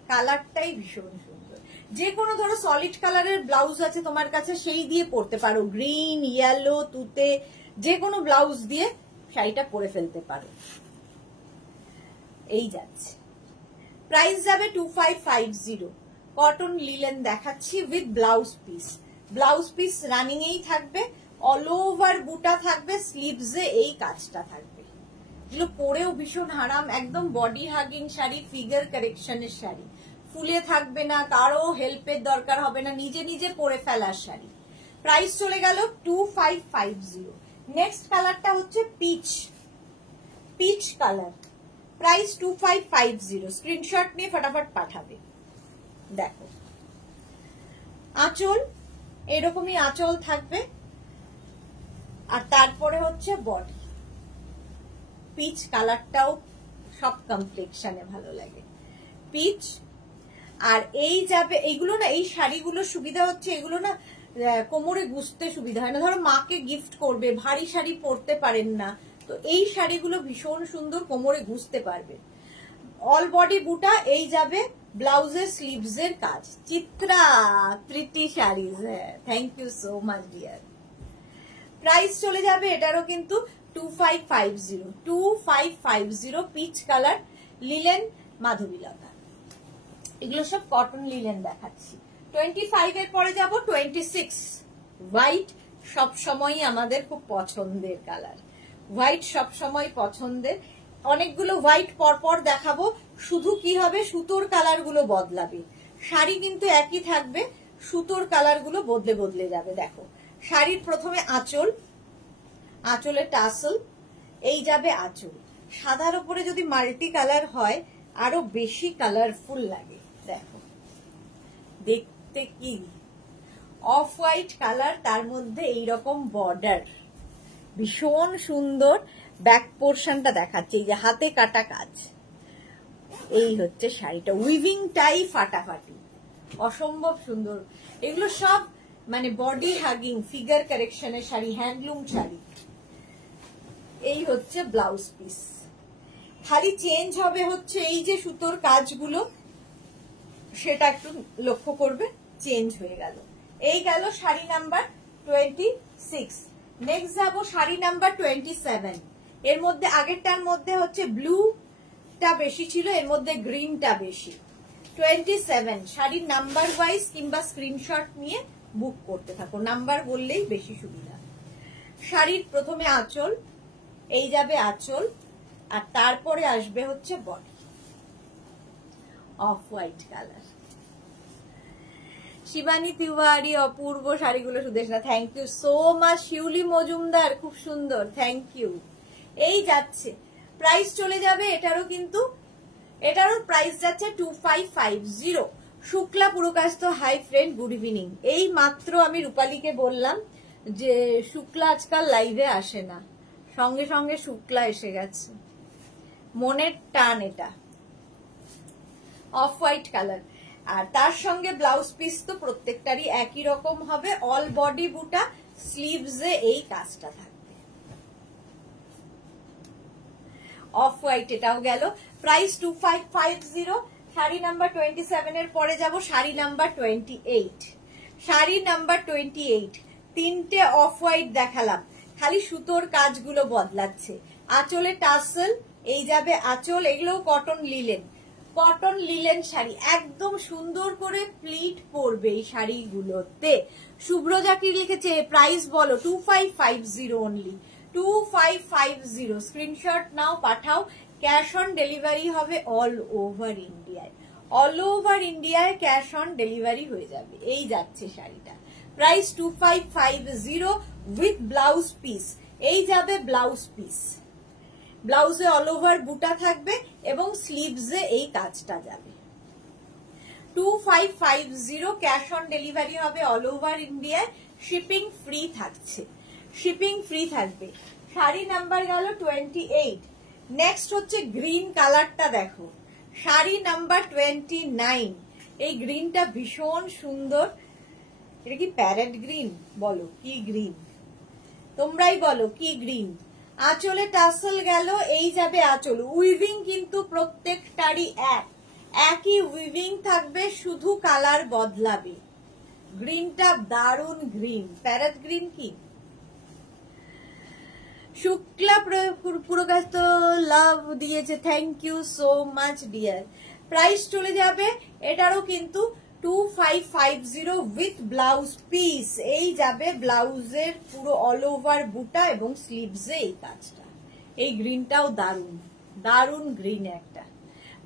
কালারটাই ভীষণ সুন্দর। যে কোনো ধরো সলিড কালারের ব্লাউজ আছে তোমার কাছে, সেই দিয়ে পরতে পারো, গ্রিন ইয়েলো তুতে যে কোনো ব্লাউজ দিয়ে শাড়িটা পরে ফেলতে পারো। এই যাচ্ছে, প্রাইস যাবে 2550। কটন লিলেন দেখাচ্ছি with blouse piece. Blouse piece running এই থাকবে, অল ওভার বুটা থাকবে, স্লিভসে এই কাজটা থাকবে। এগুলো পরেও ভীষণ আরাম, একদম বডি হাগিং শাড়ি, ফিগার কারেকশনের শাড়ি, ফুলে থাকবে না, কারো হেল্পের দরকার হবে না, নিজে নিজে পরে ফেলার শাড়ি। প্রাইস চলে গেল 2550। নেক্সট কালারটা হচ্ছে peach, peach colour, price 2550। Screenshot নিয়ে ফটাফট পাঠাবে। দেখো আঁচল, এরকমই আঁচল থাকবে, আর তারপরে হচ্ছে বডি। পিচ কালারটাও সব কমপ্লেক্সনে ভালো লাগে, পিচ। আর এই যাবে এইগুলো না, এই শাড়িগুলোর সুবিধা হচ্ছে এগুলো না কোমরে গুছতে সুবিধা হয় না। ধরো মাকে গিফট করবে, ভারী শাড়ি পরতে পারেন না, তো এই শাড়িগুলো ভীষণ সুন্দর, কোমরে গুছতে পারবে। অল বডি বুটা, এই যাবে ব্লাউজের স্লিভসের কাজ। চিত্রা তৃতি শাড়িজ, হ্যাঁ thank you so much dear. Price চলে যাবে এটারও কিন্তু 2550, 2550। পিচ কালার, লিলেন মাধবীলতা, এগুলো সব কটন লিলেন দেখাচ্ছি। 25 এর পরে যাব 26। হোয়াইট সবসময়ই আমাদের খুব পছন্দের কালার, হোয়াইট সবসময় পছন্দের। অনেকগুলো হোয়াইট পরপর দেখাবো, শুধু কি হবে সুতোর কালার গুলো বদলাবে, শাড়ি কিন্তু একই থাকবে, সুতোর কালার গুলো বদলে বদলে যাবে। দেখো শাড়ির প্রথমে আঁচল, আঁচলে টাসেল, এই যাবে আঁচল। সাদার উপরে যদি মাল্টি কালার হয় আরো বেশি কালারফুল লাগে। দেখো দেখতে কি অফ হোয়াইট কালার, তার মধ্যে এইরকম বর্ডার, ভীষণ সুন্দর। ব্যাক পোর্শনটা দেখাচ্ছে, এই যে হাতে কাটা কাজ। এই হচ্ছে শাড়িটা, উইভিংটাই ফাটাফাটি, অসম্ভব সুন্দর। এগুলো সব মানে বডি হাগিং ফিগার কারেকশনের শাড়ি, হ্যান্ডলুম শাড়ি। এই হচ্ছে ব্লাউজ পিস। খালি চেঞ্জ হবে হচ্ছে এই যে সুতোর কাজগুলো, সেটা একটু লক্ষ্য করবে, চেঞ্জ হয়ে গেল। এই গেল শাড়ি নাম্বার 26। নেক্সট যাবো শাড়ি নাম্বার 27। এর মধ্যে আগেরটার মধ্যে হচ্ছে ব্লুটা বেশি ছিল, এর মধ্যে গ্রিনটা বেশি। 27 শাড়ির নাম্বার ওয়াইজ কিংবা স্ক্রিনশট নিয়ে বুক করতে থাকো, নাম্বার বললেই বেশি সুবিধা। শাড়ির প্রথমে আঁচল, এই যাবে আঁচল, আর তারপরে আসবে হচ্ছে body, off white colour. Shibani Tiwari, অপূর্ব শাড়িগুলো Sudeshna, thank you so much. Shiuli Majumdar, খুব সুন্দর, থ্যাংক ইউ। এই যাচ্ছে, প্রাইস চলে যাবে এটারও কিন্তু, এটারও প্রাইস যাচ্ছে 2550। Shukla পুরকাস্ত, hi friend, good evening. এই মাত্র আমি রূপালীকে বললাম যে শুক্লা আজকাল লাইভে আসে না, সঙ্গে সঙ্গে শুক্লা এসে গেছে, মনের টান। এটা অফ হোয়াইট কালার, আর তার সঙ্গে ব্লাউজ পিস তো প্রত্যেকটারই একই রকম হবে, অল বডি বুটা, স্লিভসে এই কাজটা থাকবে। অফ হোয়াইট এটাও গেল, প্রাইস 2550। শাড়ি নাম্বার 27 এর পরে যাব শাড়ি নাম্বার 28। শাড়ি নাম্বার 28, তিনটে অফ হোয়াইট দেখালাম, খালি সুতোর কাজগুলো বদলাচ্ছে। আঁচলে টাসেল, এই যাবে আঁচল, এগুলো cotton linen, cotton linen sari, একদম সুন্দর করে প্লিট পরবে এই শাড়িগুলোতে। শুভ্র জাকির লিখেছে প্রাইস বলো, 2550 অনলি, 2550। স্ক্রিনশট নাও, পাঠাও। ক্যাশ অন ডেলিভারি হবে অল ওভার ইন্ডিয়ায়, অল ওভার ইন্ডিয়ায় ক্যাশ অন ডেলিভারি হয়ে যাবে। এই যাচ্ছে শাড়িটা, প্রাইস 2550 উইথ ব্লাউজ পিস। এই যাবে ব্লাউজ পিস, ব্লাউজে অল ওভার বুটা থাকবে এবং স্লিভসে এই কাজটা যাবে। 2550 ক্যাশ অন ডেলিভারি হবে অল ওভার ইন্ডিয়ায়, শিপিং ফ্রি থাকছে, শিপিং ফ্রি থাকবে। শাড়ি নাম্বার গেল 28। নেক্সট হচ্ছে গ্রিন কালারটা, দেখো শাড়ি নাম্বার 29। এই গ্রিনটা ভীষণ সুন্দর, এটা কি প্যারেট গ্রিন বলো, কি গ্রিন তোমরাই বলো, কি গ্রিন। আঁচলে টাসেল গেল, এই যাবে আঁচল। উইভিং কিন্তু প্রত্যেকটারই একই উইভিং থাকবে, শুধু কালার বদলাবে। গ্রিনটা দারুন গ্রিন, প্যারেট গ্রিন কি। শুক্লা পুরকাস্ত লাভ দিয়েছে, thank you so much dear. Price চলে যাবে এটারও কিন্তু 2550 উইথ ব্লাউজ পিস। এই যাবে ব্লাউজের পুরো অল ওভার বুটা এবং স্লিভসে এই কাজটা। এই গ্রিনটাও দারুন, দারুন গ্রিন একটা।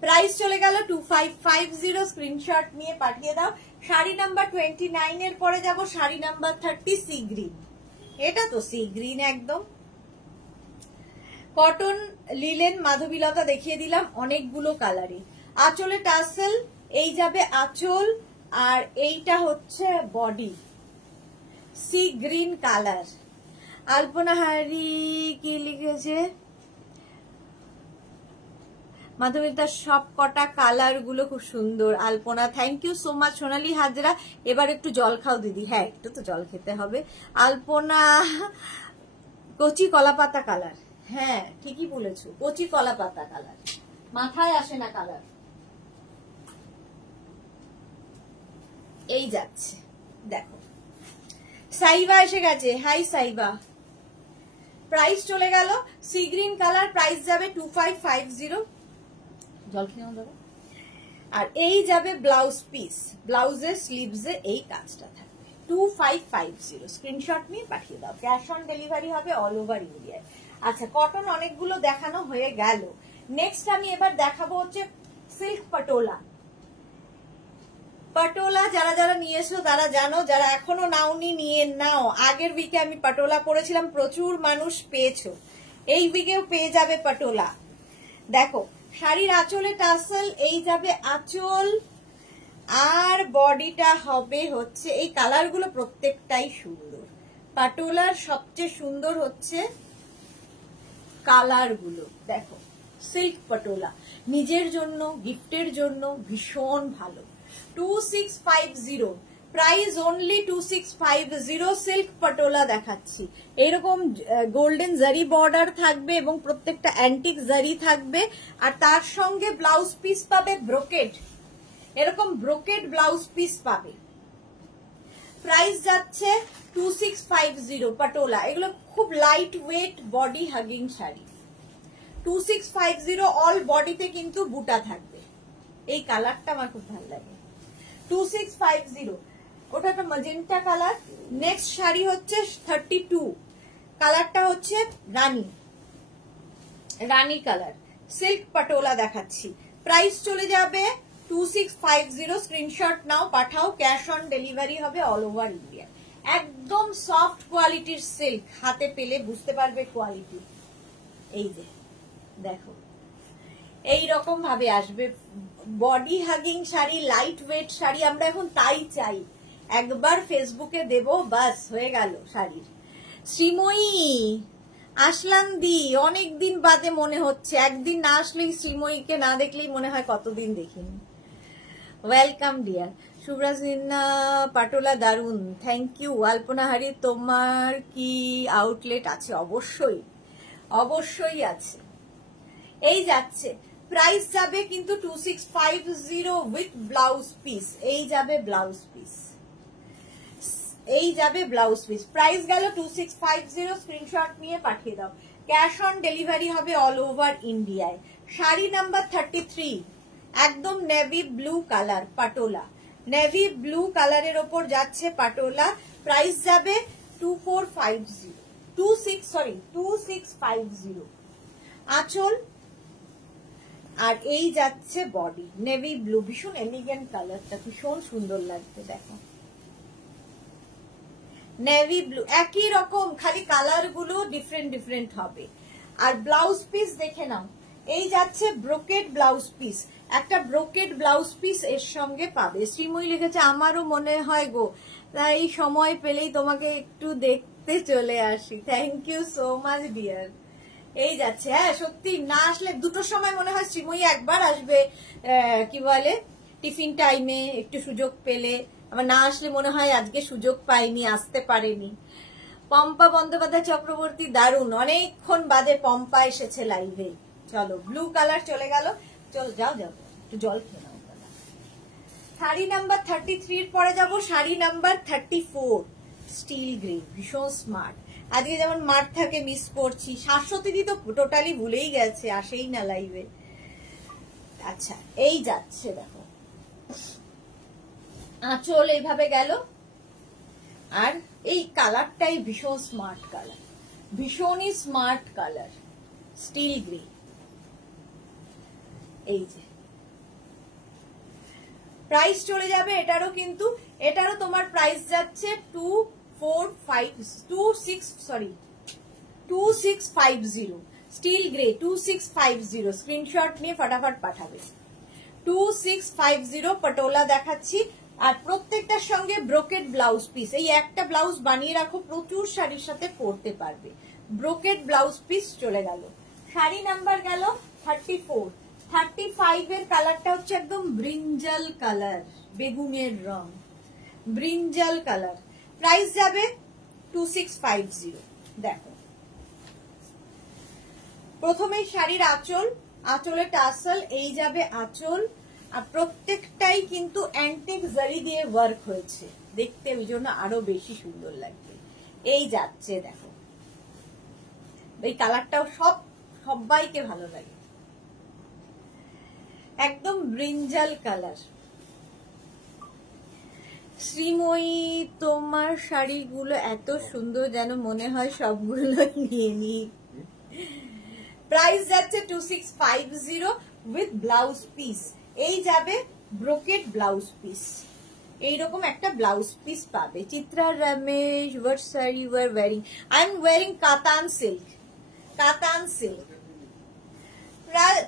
প্রাইস চলে গেল 2550, স্ক্রিনশট নিয়ে পাঠিয়ে দাও। শাড়ি নাম্বার 29 এর পরে যাব শাড়ি নাম্বার 30 সি গ্রিন। এটা তো সি গ্রিন একদম। কটন লিলেন মাধবীলতা দেখিয়ে দিলাম অনেকগুলো কালারে। আঁচলে টাসেল, এই যাবে আঁচল, আর এইটা হচ্ছে বডি, সি গ্রিন কালার। আলপনা হারি কি লিখেছে মাধবীলতার সব কটা কালার গুলো খুব সুন্দর। আলপনা thank you so much. Sonali Hazra এবার একটু জল খাও দিদি। হ্যাঁ একটু তো জল খেতে হবে। আলপনা কচি কলাপাতা কালার, হ্যাঁ ঠিকই বলেছো, কচি কলাপাতা কালার, মাথায় আসে না কালার। এই যাচ্ছে দেখো, সাইবা এসে গেছে। হাই সাইবা। প্রাইস চলে গেল সি গ্রিন কালার, প্রাইস যাবে 2550। জল খেয়ে দেবো। আর এই যাবে ব্লাউজ পিস, ব্লাউজের স্লিভসে এই কাজটা থাকবে 2550। স্ক্রিনশট নিয়ে পাঠিয়ে দাও। ক্যাশ অন ডেলিভারি হবে অল ওভার ইন্ডিয়ায়। আচ্ছা কটন অনেকগুলো দেখানো হয়ে গেল। নেক্সট আমি এবার দেখাবো হচ্ছে সিল্ক পাটোলা। পাটোলা যারা যারা নিয়েছো তারা জানো, যারা এখনো নাওনি নিয়ে নাও। আগের উইকে আমি পাটোলা পরেছিলাম, প্রচুর মানুষ পেয়েছো, এই উইকেও পেয়ে যাবে পাটোলা। দেখো শাড়ির আঁচলে টাসেল, এই যাবে আঁচল, আর বডিটা হবে হচ্ছে এই কালারগুলো প্রত্যেকটাই সুন্দর। পাটোলার সবচেয়ে সুন্দর হচ্ছে কালারগুলো। দেখো সিল্ক পাটোলা নিজের জন্য, গিফটের জন্য ভীষণ ভালো। 2650, প্রাইস অনলি 2650। সিল্ক পাটোলা দেখাচ্ছি, এরকম গোল্ডেন জারি বর্ডার থাকবে এবং প্রত্যেকটা অ্যান্টিক জারি থাকবে। আর তার সঙ্গে ব্লাউজ পিস পাবে ব্রোকেড, এরকম ব্রোকেড ব্লাউজ পিস পাবে। প্রাইস যাচ্ছে 2650 পাটোলা। এগুলো খুব light weight body hugging sari. 2650 all বডিতে কিন্তু বুটা থাকবে। এই কালারটা আমার খুব ভালো লাগে। 2650, ওটা একটা ম্যাজেন্টা কালার। নেক্সট শাড়ি হচ্ছে 32, কালারটা হচ্ছে রানী, রানী কালার। সিল্ক পাটোলা দেখাচ্ছি, প্রাইস চলে যাবে 2650। স্ক্রিনশট নাও, পাঠাও, ক্যাশ অন ডেলিভারি হবে অল ওভার ইন্ডিয়া। একদম সফট কোয়ালিটির সিল্ক, হাতে পেলে বুঝতে পারবে কোয়ালিটি। এই যে দেখো এই রকম ভাবে আসবে body hugging sari, light weight sari. আমরা এখন তাই চাই, একবার ফেসবুকে দেব বাস হয়ে গেল শাড়ির। শ্রীময়ী আসলাম দি, অনেকদিন বাদে মনে হচ্ছে, একদিন না আসলেই শ্রীময়ীকে না দেখলেই মনে হয় কতদিন দেখিনি। Welcome dear. শুভরাজ নিন্না পাটোলা দারুন, থ্যাংক ইউ। আলপনা হারি তোমার কি আউটলেট আছে? অবশ্যই অবশ্যই আছে। এই যাচ্ছে, প্রাইস যাবে কিন্তু 2650 উইথ ব্লাউজ পিস। এই যাবে ব্লাউজ পিস, এই যাবে ব্লাউজ পিস। প্রাইস গেল 2650। স্ক্রিনশট নিয়ে পাঠিয়ে দাও। ক্যাশ অন ডেলিভারি হবে অল ওভার ইন্ডিয়ায়। শাড়ি নাম্বার 33, একদম navy blue colour patola, navy blue কালারের ওপর যাচ্ছে পাটোলা। প্রাইস যাবে 2650। আঁচল আর এই যাচ্ছে বডি, নেভি ব্লু, ভীষণ এলিগেন্ট কালারটা, ভীষণ সুন্দর লাগছে। দেখো নেভি ব্লু, একই রকম, খালি কালার গুলো ডিফারেন্ট ডিফারেন্ট হবে। আর ব্লাউজ পিস দেখে নাও, এই যাচ্ছে ব্রোকেড ব্লাউজ পিস, একটা ব্রোকেড ব্লাউজ পিস এর সঙ্গে পাবে। শ্রীময়ী লিখেছে আমারও মনে হয় গো, তাই সময় পেলেই তোমাকে একটু দেখতে চলে আসি। Thank you so much dear. এই যাচ্ছে, হ্যাঁ সত্যি না আসলে দুটোর সময় মনে হয় শ্রীময়ী একবার আসবে, কি বলে টিফিন টাইমে একটু সুযোগ পেলে। আমার না আসলে মনে হয় আজকে সুযোগ পাইনি, আসতে পারেনি। পম্পা বন্দ্যোপাধ্যায় চক্রবর্তী দারুন, অনেকক্ষণ বাদে পম্পা এসেছে লাইভে। চলো ব্লু কালার চলে গেল, চল যাও যাও একটু জল খেয়ে নাও। শাড়ি নাম্বার 33 এর পরে যাব শাড়ি নাম্বার 34, স্টিল গ্রে, ভীষণ স্মার্ট। আজকে যেমন মাঠ থাকে মিস করছি, শাশ্বতী দি তো টোটালি ভুলেই গেছে, আসেই না লাইভে। আচ্ছা এই যাচ্ছে, দেখো আঁচল এইভাবে গেল, আর এই কালারটাই ভীষণ স্মার্ট কালার, ভীষণই স্মার্ট কালার। Still grey. এই যে প্রাইস চলে যাবে এটারও, কিন্তু এটারও তোমার প্রাইস যাচ্ছে 2650 স্টিল গ্রে 2650। স্ক্রিনশট নিয়ে ফটাফট পাঠাবে। 2650 পটোলা দেখাচ্ছি। আর প্রত্যেকটার সঙ্গে ব্রোকেড ব্লাউজ পিস, এই একটা ব্লাউজ বানিয়ে রাখো, প্রচুর শাড়ির সাথে পরতে পারবে। ব্রোকেড ব্লাউজ পিস চলে গেল। শাড়ি নাম্বার গেল 34। 35 এর কালারটা হচ্ছে একদম ব্রিঞ্জাল কালার, বেগুনের রং, ব্রিঞ্জাল কালার। প্রাইস যাবে 2650। দেখো প্রথমে শাড়ির আঁচল, আঁচলে টাসেল, এই যাবে আঁচল। আর প্রত্যেকটাই কিন্তু অ্যান্টিক জারি দিয়ে ওয়ার্ক হয়েছে, দেখতে ওই জন্য আরো বেশি সুন্দর লাগবে। এই যাচ্ছে দেখো, এই কালারটাও সবাইকে ভালো লাগে, একদম ব্রিঞ্জাল কালার। শ্রীময়ী তোমার শাড়িগুলো এত সুন্দর যেন মনে হয় সবগুলো নিয়ে নি। প্রাইস যাচ্ছে 2650 উইথ ব্লাউজ পিস। এই যাবে ব্রোকেড ব্লাউজ পিস, এইরকম একটা ব্লাউজ পিস পাবে। Chitra Ramesh, what saree you are wearing? I am wearing কাতান সিল্ক, কাতান সিল্ক।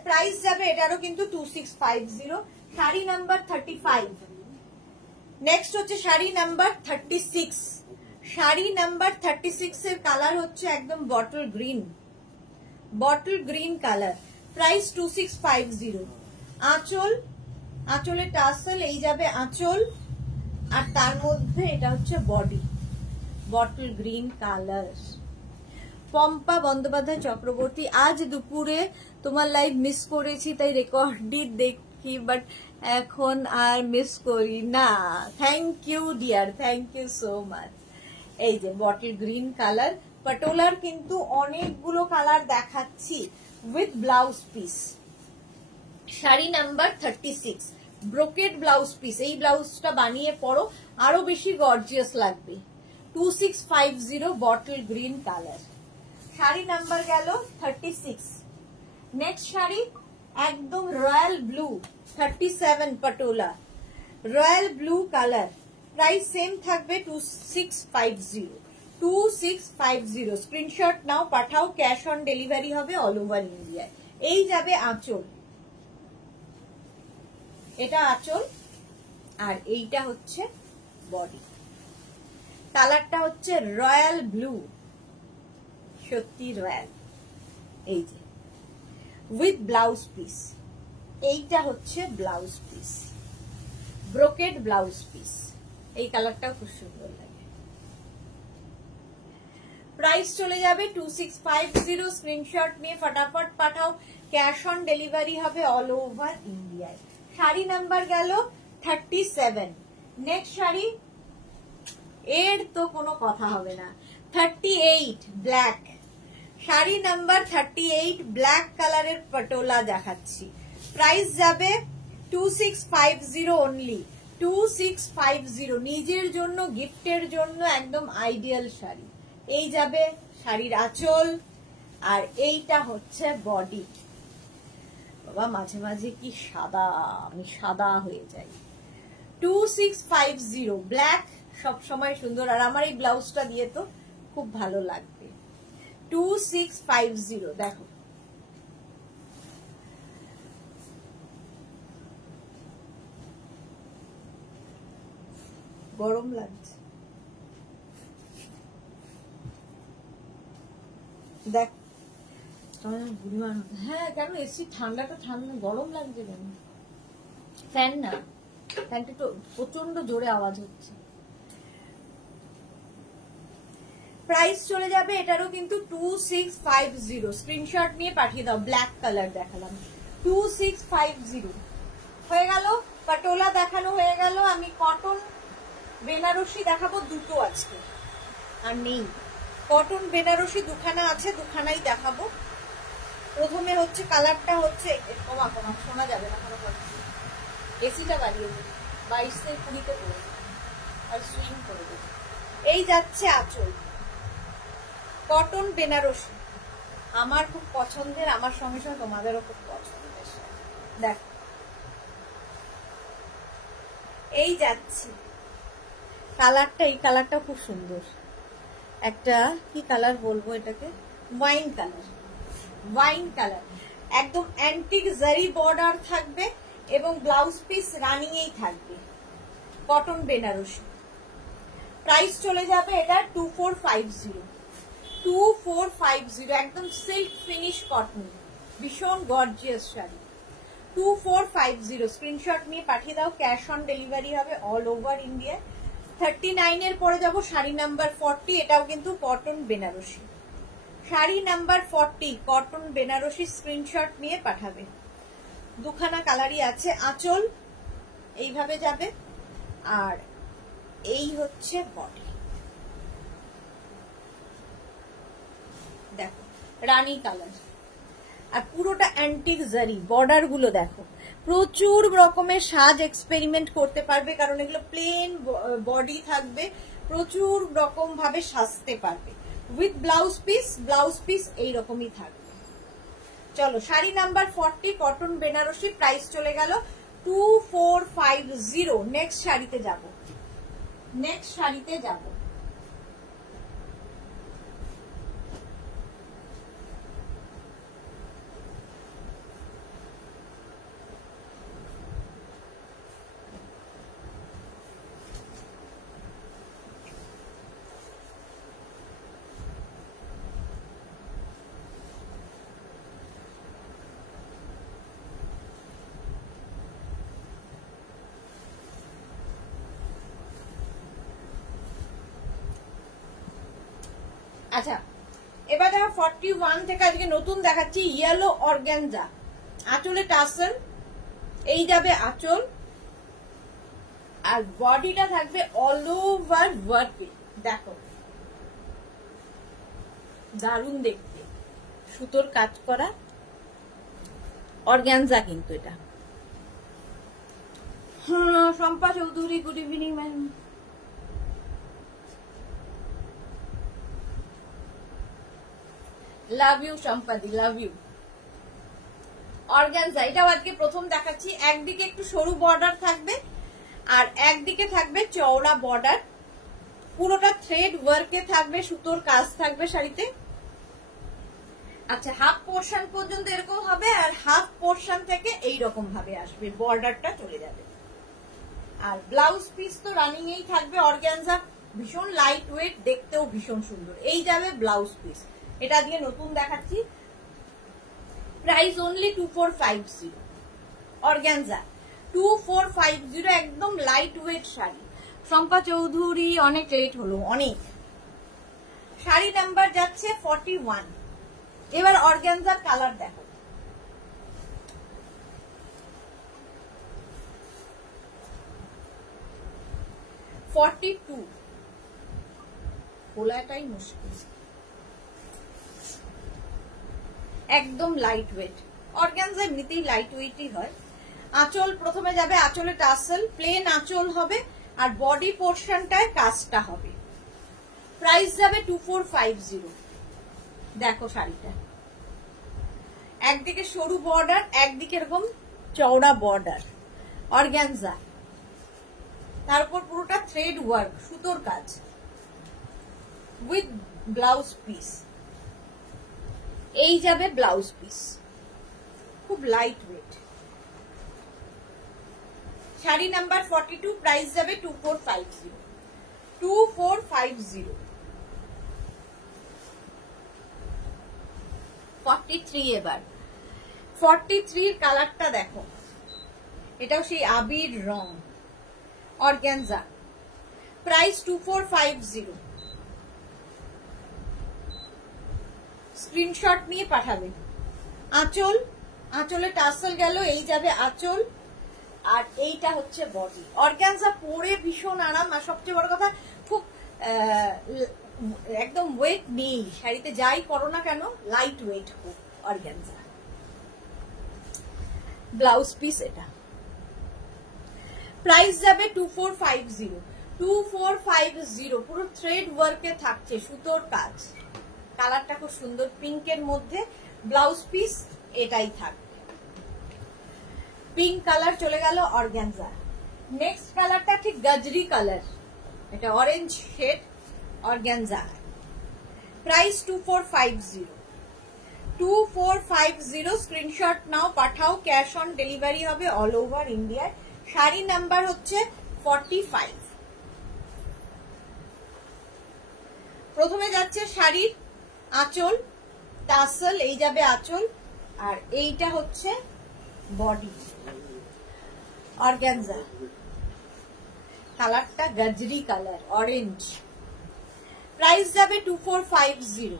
প্রাইস যাবে এটারও কিন্তু 2650। শাড়ি নাম্বার 35। নেক্সট হচ্ছে শাড়ি নাম্বার 36। শাড়ি নাম্বার 36 এর কালার হচ্ছে একদম bottle green, bottle green colour. Price 2650। আঁচল, আঁচলে টাসেল, এই যাবে আঁচল। আর তার মধ্যে এটা হচ্ছে body, bottle green colour. Pampa Bandyopadhyay Chakraborty, আজ দুপুরে তোমার লাইভ মিস করেছি, তাই রেকর্ডই দেখি, বাট এখন আর মিস করি না। Thank you dear, thank you so much. এই যে বটল গ্রিন কালার, পটোলার কিন্তু অনেকগুলো কালার দেখাচ্ছি with blouse piece. Sari number 36, brocade blouse piece. এই ব্লাউজটা বানিয়ে পরো, আরো বেশি গর্জিয়াস লাগবে। 2650 bottle green colour. Sari number গেল 36। নেক্সট শাড়ি একদম royal blue 37 patola, royal blue colour. Price same থাকবে 2650। 2650 স্ক্রিনশট নাও, পাঠাও, ক্যাশ অন ডেলিভারি হবে অল ওভার ইন্ডিয়ায়। এই যাবে আঁচল, এটা আঁচল, আর এইটা হচ্ছে বডি। কালারটা হচ্ছে রয়্যাল ব্লু, সত্যি রয়্যাল। এই যে উইথ ব্লাউজ পিস, এইটা হচ্ছে blouse piece, brocade blouse piece. এই কালারটাও খুব সুন্দর লাগে। প্রাইস চলে যাবে 2650। স্ক্রিনশট নিয়ে ফটাফট পাঠাও, ক্যাশ অন ডেলিভারি হবে অল ওভার ইন্ডিয়ায়। শাড়ি নাম্বার গেল 37। নেক্সট শাড়ি এর তো কোনো কথা হবে না, 38 ব্ল্যাক। শাড়ি নাম্বার 38 ব্ল্যাক কালারের পটোলা দেখাচ্ছি। প্রাইস যাবে 2650 অনলি, 2650। নিজের জন্য, গিফটের জন্য একদম আইডিয়াল শাড়ি। এই যাবে শাড়ির আঁচল, আর এইটা হচ্ছে বডি। বাবা মাঝে মাঝে কি সাদা, আমি সাদা হয়ে যাই। 2650 ব্ল্যাক সবসময় সুন্দর, আর আমার এই ব্লাউজটা দিয়ে তো খুব ভালো লাগবে। 2650 দেখো। গরম লাগছে, দেখ। হ্যাঁ কেন এসি? ঠান্ডাটা ঠান্ডা, গরম লাগছে কেন? ফ্যান না, ফ্যানটা তো প্রচন্ড জোরে আওয়াজ হচ্ছে। প্রাইস চলে যাবে এটারও কিন্তু 2650। স্ক্রিনশট নিয়ে পাঠিয়ে দাও। ব্ল্যাক কালার দেখালাম, 2650 হয়ে গেল। পটোলা দেখানো হয়ে গেল। আমি কটন বেনারসি দেখাবো দুটো আজকে, আর নেই। কটন বেনারসি দুখানা আছে, দুখানাই দেখাবো। প্রথমে হচ্ছে কালারটা হচ্ছে, কমা কমা শোনা যাবে না, এসিটা বাড়িয়ে দেবে, 22 থেকে 20-তে করে আর সুইং করে দেবে। এই যাচ্ছে আঁচল, কটন বেনারসি আমার খুব পছন্দের, আমার সঙ্গে সঙ্গে তোমাদেরও খুব পছন্দের। দেখ এই যাচ্ছি কালারটা, এই কালারটা খুব সুন্দর, একটা কি কালার বলবো এটাকে, ওয়াইন কালার, ওয়াইন কালার, একদম অ্যান্টিক জারি বর্ডার থাকবে এবং ব্লাউজ পিস রানিং এই থাকবে, কটন বেনারসি। প্রাইস চলে যাবে এটা 2450, 2450, একদম সিল্ক ফিনিশ কটন, ভীষণ গর্জিয়াস শাড়ি, 2450। স্ক্রিনশট নিয়ে পাঠিয়ে দাও, ক্যাশ অন ডেলিভারি হবে অল ওভার ইন্ডিয়া। 39 এর পরে যাবো শাড়ি নাম্বার 40, এটাও কিন্তু cotton Banarasi, sari number 40 cotton Banarasi, screenshot নিয়ে পাঠাবে। দুখানা কালারই আছে, আঁচল এইভাবে যাবে আর এই হচ্ছে বডি, দেখো রানী কালার, আর পুরোটা অ্যান্টিক জারি, বর্ডার গুলো দেখো, প্রচুর রকমের সাজ এক্সপেরিমেন্ট করতে পারবে, কারণ এগুলো প্লেন বডি থাকবে, প্রচুর রকম ভাবে সাজতে পারবে with blouse piece, blouse piece এইরকমই থাকবে। চলো sari number 40 cotton Banarasi, price চলে গেল 2450। নেক্সট শাড়িতে যাব, নেক্সট শাড়িতে যাব। আচ্ছা এবার দেখা 41 থেকে আজকে নতুন দেখাচ্ছি, ইয়েলো অর্গানজা, আঁচলে টাসেল, এই যাবে আঁচল, আর বডিটা থাকবে অল ওভার ওয়ার্কে, দেখো দারুণ দেখতে, সুতোর কাজ করা অর্গানজা কিন্তু এটা। Shampa Chowdhury, good evening ma'am. Love you Sampadi, love you. Organza, এটাও আজকে প্রথম দেখাচ্ছি, একদিকে একটু সরু বর্ডার থাকবে আর একদিকে থাকবে চওড়া বর্ডার, পুরোটা থ্রেড ওয়ার্কে থাকবে, সুতোর কাজ থাকবে শাড়িতে। আচ্ছা হাফ পোর্শন পর্যন্ত এরকম হবে আর হাফ পোর্শন থেকে এইরকম ভাবে আসবে, বর্ডারটা চলে যাবে। আর ব্লাউজ পিস তো রানিং এই থাকবে, অর্গানজা ভীষণ লাইট ওয়েট, দেখতেও ভীষণ সুন্দর, এই যাবে ব্লাউজ পিস। এটা দিয়ে নতুন দেখাচ্ছি, প্রাইস অনলি 2450, অর্গানজা 2450, একদম লাইট ওয়েট শাড়ি। শম্পা চৌধুরী অনেক লেট হলো, অনেক। শাড়ি নাম্বার যাচ্ছে 41। এবার অর্গানজার কালার দেখো, খোলাটাই মুশকিল, একদম লাইট ওয়েট। অর্গানজা এমনিতেই লাইট ওয়েটই হয়। আঁচল প্রথমে যাবে, আঁচলে টাসেল, প্লেন আঁচল হবে আর বডি পোর্শনটায় কাজটা হবে। প্রাইস যাবে 2450। দেখো শাড়িটা, একদিকে সরু বর্ডার, একদিকে এরকম চওড়া বর্ডার, অর্গানজা, তারপর পুরোটা থ্রেড ওয়ার্ক, সুতোর কাজ উইথ ব্লাউজ পিস, এই যাবে ব্লাউজ পিস, খুব light weight. Sari number 42, price যাবে 2450, 2450। 43 এবার 43 কালারটা দেখো, এটাও সেই আবির রং, অর্গানজা, প্রাইস 2450। স্ক্রিনশট নিয়ে পাঠাবে। আঁচল, আঁচলে টাসেল গেল, এই যাবে আঁচল আর এইটা হচ্ছে বডি। অর্গানজা পরে ভীষণ আরাম, আর সবচেয়ে বড় কথা খুব একদম ওয়েট নেই শাড়িতে, যাই করো না কেন লাইট ওয়েট হোক অর্গানজা। ব্লাউজ পিস এটা, প্রাইস যাবে 2450, 2450, পুরো থ্রেড ওয়ার্কে থাকছে, সুতোর কাজ, কালারটা খুব সুন্দর, পিঙ্কের মধ্যে ব্লাউজ পিস এটাই থাকবে। পিঙ্ক কালার চলে গেল অর্গানজা। নেক্সট কালারটা ঠিক গাজরি কালার, এটা orange shade organza. Price 2450। 2450 screenshot নাও, পাঠাও, ক্যাশ অন ডেলিভারি হবে অল ওভার ইন্ডিয়ায়। শাড়ি নাম্বার হচ্ছে 45। প্রথমে যাচ্ছে শাড়ির আঁচল, টাসেল, এই যাবে আঁচল, আর এইটা হচ্ছে বডি অর্গানজা। কালারটা গাজরি কালার অরেঞ্জ। প্রাইস যাবে 2450।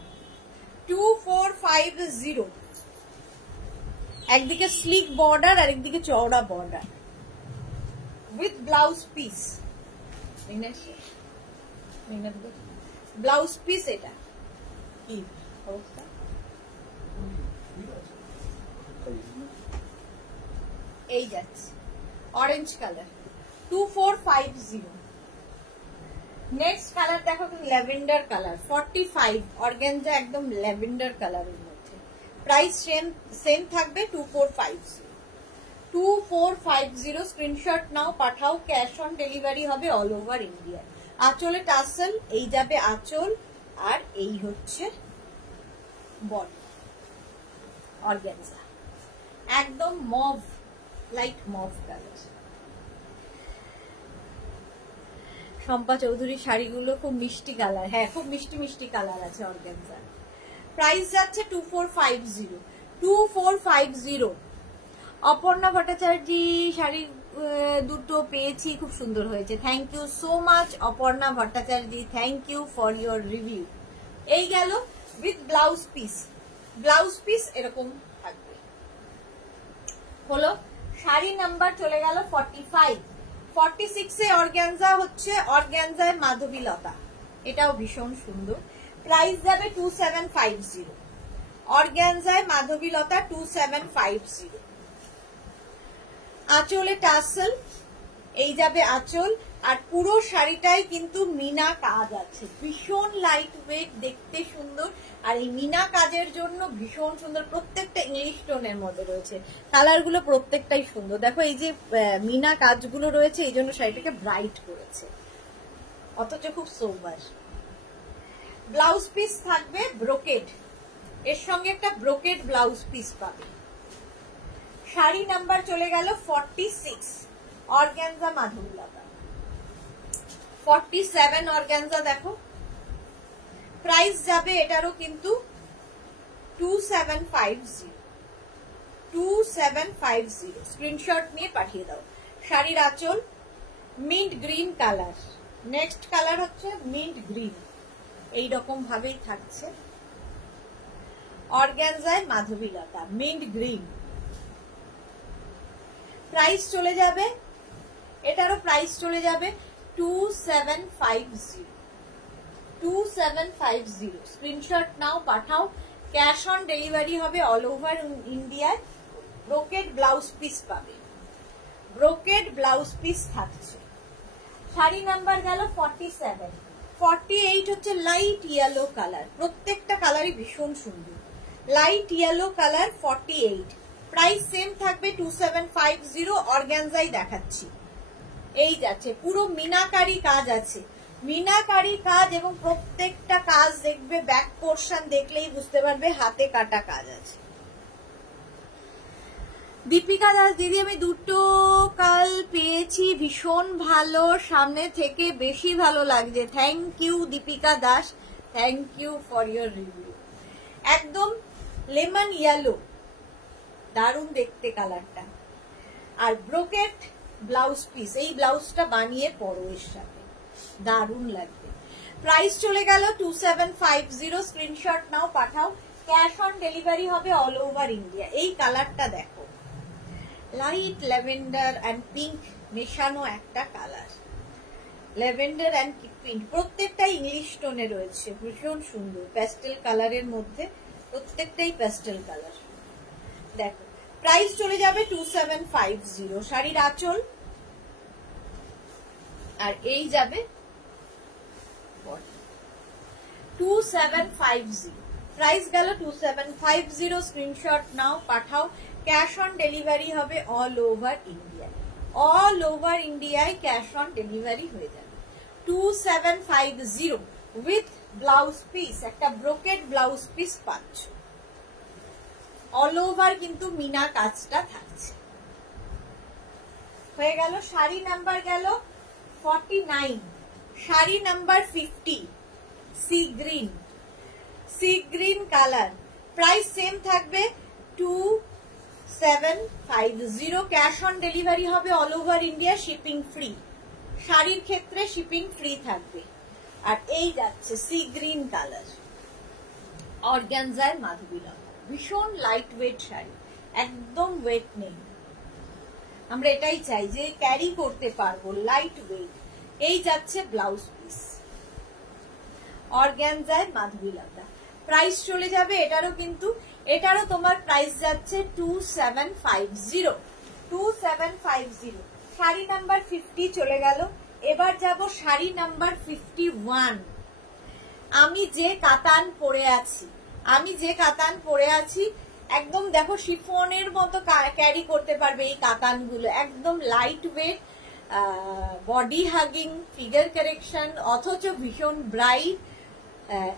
2450। একদিকে স্লিক বর্ডার আর একদিকে চওড়া border with blouse piece. Blouse piece এটা কি অবস্থা? এই যাচ্ছে অরেঞ্জ কালার 2450। নেক্সট কালার দেখো, ল্যাভেন্ডার কালার 45 অর্গানজা, একদম ল্যাভেন্ডার কালারের মধ্যে। প্রাইস সেম থাকবে 2450। 2450 স্ক্রিনশট নাও, পাঠাও, ক্যাশ অন ডেলিভারি হবে অল ওভার ইন্ডিয়া। আঁচলে টাসেল, এই যাবে আঁচল, আর এই হচ্ছে বডি অর্গানজা, একদম mauve, light mauve colour. Shampa চৌধুরীর শাড়িগুলো খুব মিষ্টি কালার, হ্যাঁ খুব মিষ্টি মিষ্টি কালার আছে অর্গানজা। প্রাইস যাচ্ছে 2450। 2450। অপর্ণা ভট্টাচার্য শাড়ি দুটো পেয়েছি, খুব সুন্দর হয়েছে, thank you so much Aparna Bhattacharya, thank you for your review. এই গেল with blouse piece. Blouse piece এরকম থাকবে। হলো শাড়ি নাম্বার চলে গেল 45। 46 এ অর্গানজা হচ্ছে অর্গানজায় মাধবীলতা, এটাও ভীষণ সুন্দর। প্রাইস যাবে 2750। অর্গানজায় মাধবীলতা 2750। আঁচলে টাসেল, এই যাবে আঁচল, আর পুরো শাড়িটাই কিন্তু মিনা কাজ আছে, ভীষণ লাইট ওয়েট, দেখতে সুন্দর, আর এই মিনা কাজের জন্য ভীষণ সুন্দর। প্রত্যেকটা ইংলিশ টোনের মধ্যে রয়েছে, কালার গুলো প্রত্যেকটাই সুন্দর। দেখো এই যে মিনা কাজগুলো রয়েছে, এই জন্য শাড়িটাকে ব্রাইট করেছে, অথচ খুব সোবার। ব্লাউজ পিস থাকবে ব্রোকেড, এর সঙ্গে একটা ব্রোকেড ব্লাউজ পিস পাবে। শাড়ি নাম্বার চলে গেল 46 অর্গানজা মাধবীলতা। 47 অর্গানজা দেখো, প্রাইস যাবে এটারও কিন্তু 2750। 2750 স্ক্রিনশট নিয়ে পাঠিয়ে দাও। শাড়ির আঁচল mint green colour, next colour হচ্ছে মিন্ট গ্রিন, এইরকম ভাবেই থাকছে অর্গানজায় মাধবীলতা মিন্ট গ্রিন। প্রাইস চলে যাবে, এটারও প্রাইস চলে যাবে 2750। 2750 স্ক্রিনশট নাও, পাঠাও, ক্যাশ অন ডেলিভারি হবে অল ওভার ইন্ডিয়ায়। ব্রোকেড ব্লাউজ পিস পাবে, ব্রোকেড ব্লাউজ পিস থাকছে। শাড়ি নাম্বার গেল 47। 48 হচ্ছে লাইট ইয়েলো কালার, প্রত্যেকটা কালারই ভীষণ সুন্দর, light yellow colour 48। Price same থাকবে 2750। অর্গানজাই দেখাচ্ছি, এই যাচ্ছে পুরো মিনাকারি কাজ আছে, মিনাকারি কাজ, এবং প্রত্যেকটা কাজ দেখবে, ব্যাক পোর্শন দেখলেই বুঝতে পারবে হাতে কাটা কাজ আছে। দীপিকা দাস দিদি, আমি দুটো কাল পেয়েছি, ভীষণ ভালো, সামনে থেকে বেশি ভালো লাগছে, thank you Dipika Das, thank you for your review. একদম লেমন ইয়েলো, দারুণ দেখতে কালারটা, আর ব্রোকেট ব্লাউজ পিস, এই ব্লাউজটা বানিয়ে পরো এর সাথে, দারুণ লাগবে। প্রাইস চলে গেল 2750। স্ক্রিনশট নাও, পাঠাও, ক্যাশ অন ডেলিভারি হবে অল ওভার ইন্ডিয়া। এই কালারটা দেখো, লাইট ল্যাভেন্ডার অ্যান্ড পিঙ্ক মেশানো একটা কালার, ল্যাভেন্ডার অ্যান্ড পিঙ্ক, প্রত্যেকটাই ইংলিশ টোনে রয়েছে, ভীষণ সুন্দর, প্যাস্টেল কালারের মধ্যে, প্রত্যেকটাই প্যাস্টেল কালার। দেখো প্রাইস চলে যাবে 2750। শাড়ির আঁচল, আর এই যাবে 2750। প্রাইস গেল 2750। স্ক্রিনশট নাও, পাঠাও। ক্যাশ অন ডেলিভারি হবে all over India. All over ইন্ডিয়ায় ক্যাশ অন ডেলিভারি হয়ে যাবে। 2750 উইথ ব্লাউজ পিস, একটা ব্রোকেড ব্লাউজ পিস পাচ্ছ। অল ওভার কিন্তু মিনা কাজটা থাকছে। হয়ে গেল। শাড়ি নাম্বার গেল 49, sari number 50, sea green, sea green colour. Price same থাকবে 2750। ক্যাশ অন ডেলিভারি হবে all over India, shipping free. শাড়ির ক্ষেত্রে শিপিং ফ্রি থাকবে। আর এই যাচ্ছে সি গ্রিন কালার, অর্গানজায় মাধবীলতা, ভীষণ লাইট ওয়েট শাড়ি, একদম ওয়েট নেই। আমরা এটাই চাই যে ক্যারি করতে পারবো, লাইট ওয়েট। এই যাচ্ছে ব্লাউজ পিস, অর্গানজায় মাধবীলতা। প্রাইস চলে যাবে এটারও, কিন্তু এটারও তোমার প্রাইস যাচ্ছে 2750। 2750। শাড়ি নাম্বার 50 চলে গেল। এবার যাব শাড়ি নাম্বার 51। আমি যে কাতান পরে আছি, আমি যে কাতান পরে আছি, একদম দেখো শিফনের মতো ক্যারি করতে পারবে এই কাতানগুলো। একদম light weight, body hugging, figure correction, অথচ ভীষণ ব্রাইট,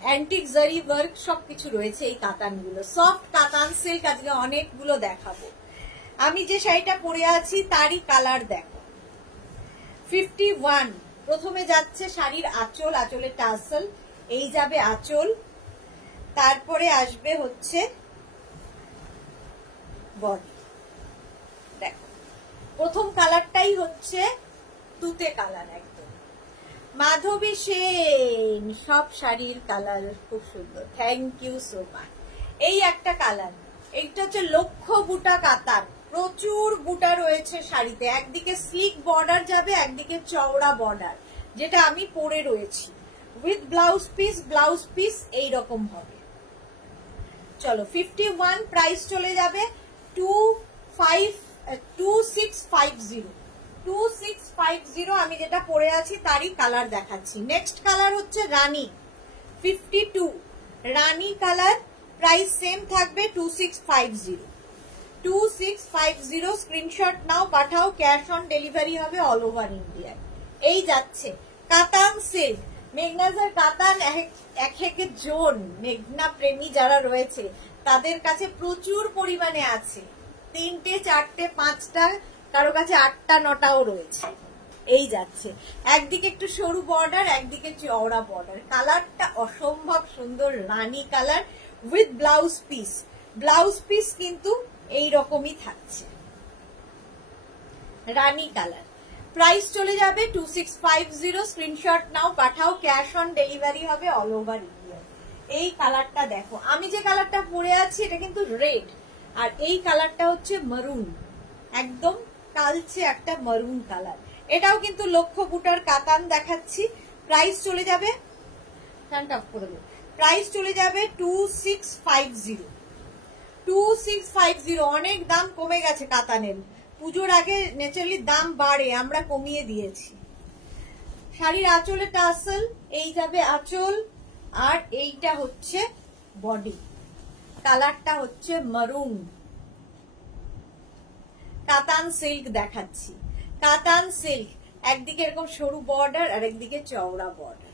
অ্যান্টিক জারি ওয়ার্ক সবকিছু রয়েছে এই কাতানগুলো। সফট কাতান সিল্ক আজকে অনেকগুলো দেখাবো। আমি যে শাড়িটা পরে আছি তারই কালার দেখো। 51। প্রথমে যাচ্ছে শাড়ির আঁচল, আঁচলের টাসেল, এই যাবে আঁচল। তারপরে আসবে হচ্ছে বডি। দেখো প্রথম কালারটাই হচ্ছে তুতে কালার, একদম মাধবী সেন। সব শাড়ির কালার খুব সুন্দর, থ্যাংক ইউ সো মাচ। এই একটা কালার, এইটা হচ্ছে লক্ষ বুটা কাতান, প্রচুর বুটা রয়েছে শাড়িতে। একদিকে স্লিক বর্ডার যাবে, একদিকে চওড়া বর্ডার, যেটা আমি পরে রয়েছি। With blouse piece, blouse piece এইরকম হবে। চলো 51। প্রাইস চলে যাবে 2650। 2650। আমি যেটা পরে আছি তারই কালার দেখাচ্ছি। নেক্সট কালার হচ্ছে রানী, 52, রানী কালার। প্রাইস সেম থাকবে 2650। 2650। স্ক্রিনশট নাও, পাঠাও। ক্যাশ অন ডেলিভারি হবে অল ওভার ইন্ডিয়া। এই যাচ্ছে কাতান সিল্ক, মেঘনাজের কাতান এক এক জোন। মেঘনা প্রেমী যারা রয়েছে তাদের কাছে প্রচুর পরিমাণে আছে, 3টে 4টে 5টা, কারো কাছে 8টা 9টাও রয়েছে। এই যাচ্ছে একদিকে একটু সরু বর্ডার, একদিকে চওড়া বর্ডার। কালারটা অসম্ভব সুন্দর, rani colour with blouse piece. Blouse piece কিন্তু এই রকমই থাকছে, রানী কালার। প্রাইস চলে যাবে 2650। স্ক্রিনশট নাও, পাঠাও। ক্যাশ অন ডেলিভারি হবে অল ওভার ইন্ডিয়া। এই কালারটা দেখো, আমি যে কালারটা পরে আছি এটা কিন্তু রেড, আর এই কালারটা হচ্ছে মারুন, একদম কালচে একটা মারুন কালার। এটাও কিন্তু লক্ষ বুটার কাতান দেখাচ্ছি। প্রাইস চলে যাবে, প্রাইস চলে যাবে 2650। 2650। অনেক দাম কমে গেছে কাতানের, পুজোর আগে ন্যাচারালি দাম বাড়ে, আমরা কমিয়ে দিয়েছি। শাড়ির আঁচলে টাসেল, এই যাবে আঁচল, আর এইটা হচ্ছে বডি। কালারটা হচ্ছে মারুন। কাতান সিল্ক দেখাচ্ছি, কাতান সিল্ক। একদিকে এরকম সরু বর্ডার আর একদিকে চওড়া বর্ডার।